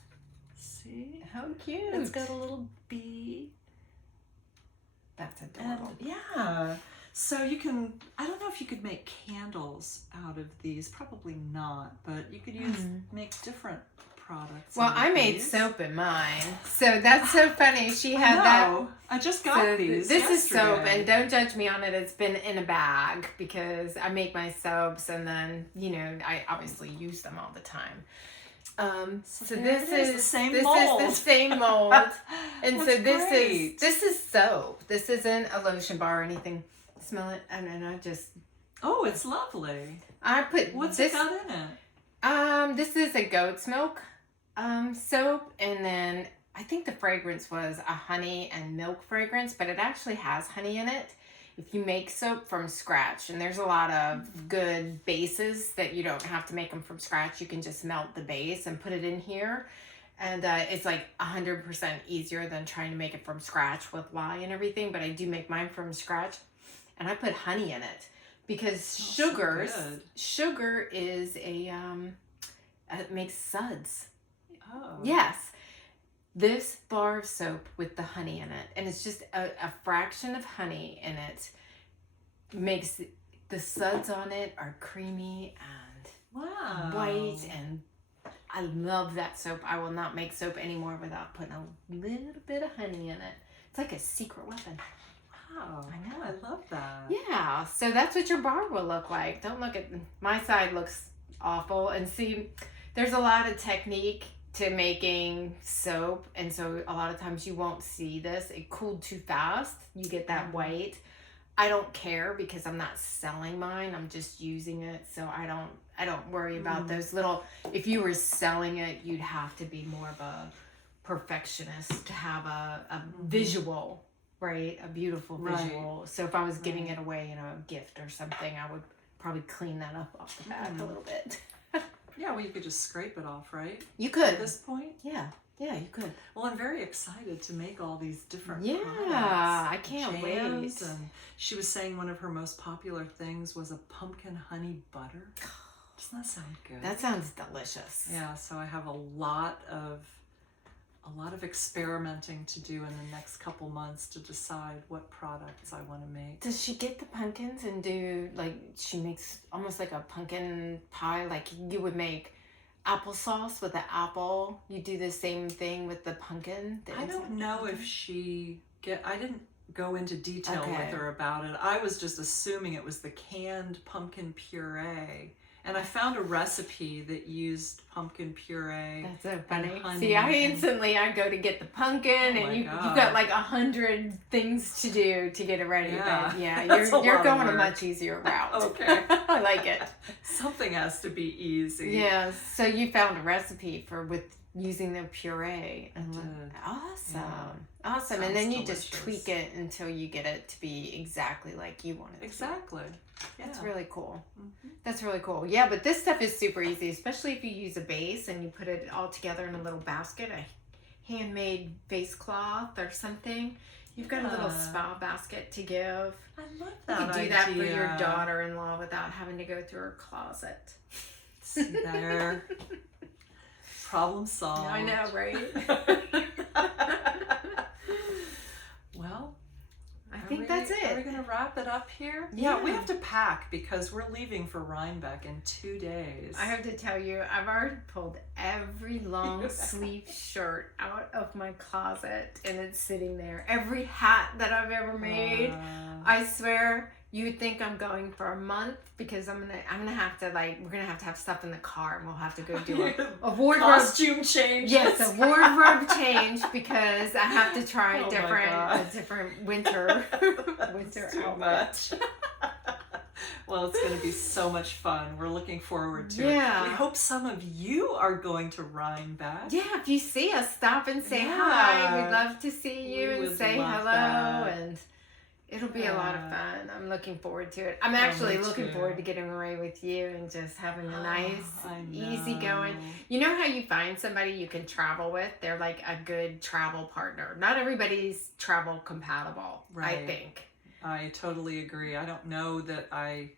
See? How cute. It's got a little bee. That's And adorable. yeah. So you can, I don't know if you could make candles out of these. Probably not. But you could make different products. Well, I made soap in mine, so that's so funny. She had that. I just got these. This is soap, yesterday. and don't judge me on it. It's been in a bag because I make my soaps, and then I obviously use them all the time. So this is the same this mold. is the same mold, and so That's this great. is soap. This isn't a lotion bar or anything. Smell it, and then I just. Oh, it's lovely. I put What's this. it got in it? This is a goat's milk soap, and then I think the fragrance was a honey and milk fragrance, but it actually has honey in it. If you make soap from scratch, and there's a lot of good bases that you don't have to make them from scratch, you can just melt the base and put it in here, and it's like 100% easier than trying to make it from scratch with lye and everything. But I do make mine from scratch, and I put honey in it because sugar is it makes suds. Oh. Yes. This bar of soap with the honey in it, and it's just a fraction of honey in it, makes the suds on it are creamy and white, and I love that soap. I will not make soap anymore without putting a little bit of honey in it. It's like a secret weapon. Wow. I know. I love that. Yeah, so that's what your bar will look like. Don't look at my side, looks awful. And see, there's a lot of technique to making soap, and so a lot of times you won't see this. It cooled too fast. You get that white. I don't care because I'm not selling mine. I'm just using it, so I don't worry about those little. If you were selling it, you'd have to be more of a perfectionist to have a visual, right? A beautiful visual. So if I was giving it away in a gift or something, I would probably clean that up off the bat a little bit. Yeah, well, you could just scrape it off, right? You could. At this point? Yeah, you could. Well, I'm very excited to make all these different Yeah, products. I can't wait. Jams, and she was saying one of her most popular things was a pumpkin honey butter. Doesn't that sound good? That sounds delicious. Yeah, so I have a lot of experimenting to do in the next couple months to decide what products I want to make. Does she get the pumpkins and do, like, she makes almost like a pumpkin pie, like you would make applesauce with the apple? You do the same thing with the pumpkin? I don't know if I didn't go into detail Okay. with her about it. I was just assuming it was the canned pumpkin puree. And I found a recipe that used pumpkin puree. That's so funny. honey See, I and- instantly, I go to get the pumpkin, Oh my and you've God. got like 100 things to do to get it ready. Yeah, But yeah, that's a you're lot of going a work. much easier route. Okay. I like it. Something has to be easy. Yeah, so you found a recipe with using the puree. And did. Awesome. Yeah. Awesome. Sounds And then you delicious. just tweak it until you get it to be exactly like you want it to be. Exactly. Yeah. That's really cool. Mhm. That's really cool. Yeah, but this stuff is super easy, especially if you use a base and you put it all together in a little basket, a handmade vase cloth or something. You've got a little Yeah. spa basket to give. I love You that could do idea. that for your daughter-in-law without having to go through her closet. See there. Problem solved. I know, right? Well, I think that's it. Are we going to wrap it up here? Yeah. We have to pack because we're leaving for Rhinebeck in 2 days. I have to tell you, I've already pulled every long sleeve shirt out of my closet, and it's sitting there. Every hat that I've ever made, I swear, You would think I'm going for a month because I'm gonna have to we're gonna have to have stuff in the car and we'll have to go do a wardrobe costume change. Yes, a wardrobe change because I have to try a different winter outfit. Well, it's going to be so much fun. We're looking forward to it. We hope some of you are going to Rhinebeck. Yeah, if you see us, stop and say hi. We'd love to see you and say hello. And it'll be a lot of fun. I'm looking forward to it. I'm actually looking forward to getting away with you and just having a nice, easy going. You know how you find somebody you can travel with? They're like a good travel partner. Not everybody's travel compatible, I think. I totally agree. I don't know that I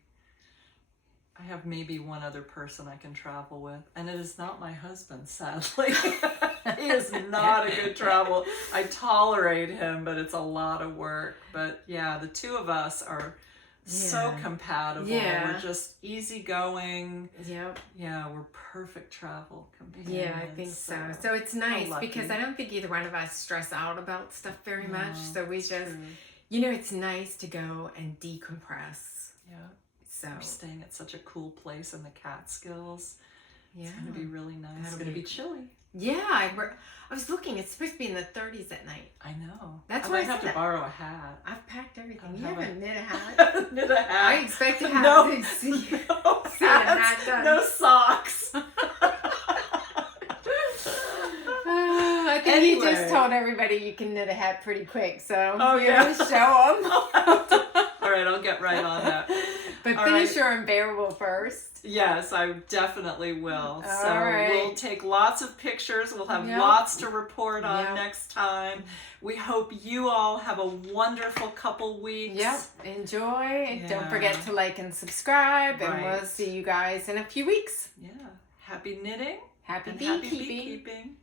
have maybe one other person I can travel with, and it is not my husband, sadly. He is not a good travel. I tolerate him, but it's a lot of work. But yeah, the two of us are so compatible. We're just easygoing. Yep. Yeah, we're perfect travel companions. Yeah, I think so. So it's nice because I don't think either one of us stress out about stuff very much. So we just... You know, it's nice to go and decompress. Yeah. So we're staying at such a cool place in the Catskills. Yeah. It's going to be really nice. It's going to be chilly. Yeah. I was looking. It's supposed to be in the 30s at night. I know. That's why I have to borrow a hat. I've packed everything. You haven't knit a hat? Knit a hat. I expect to have to see a hat done. No socks. I think you just told everybody you can knit a hat pretty quick, so show them. All right, I'll get right on that. But finish your unbearable first. Yes, I definitely will. We'll take lots of pictures. We'll have lots to report on next time. We hope you all have a wonderful couple weeks. Yep, enjoy. Don't forget to like and subscribe, and we'll see you guys in a few weeks. Yeah, happy knitting. Happy beekeeping.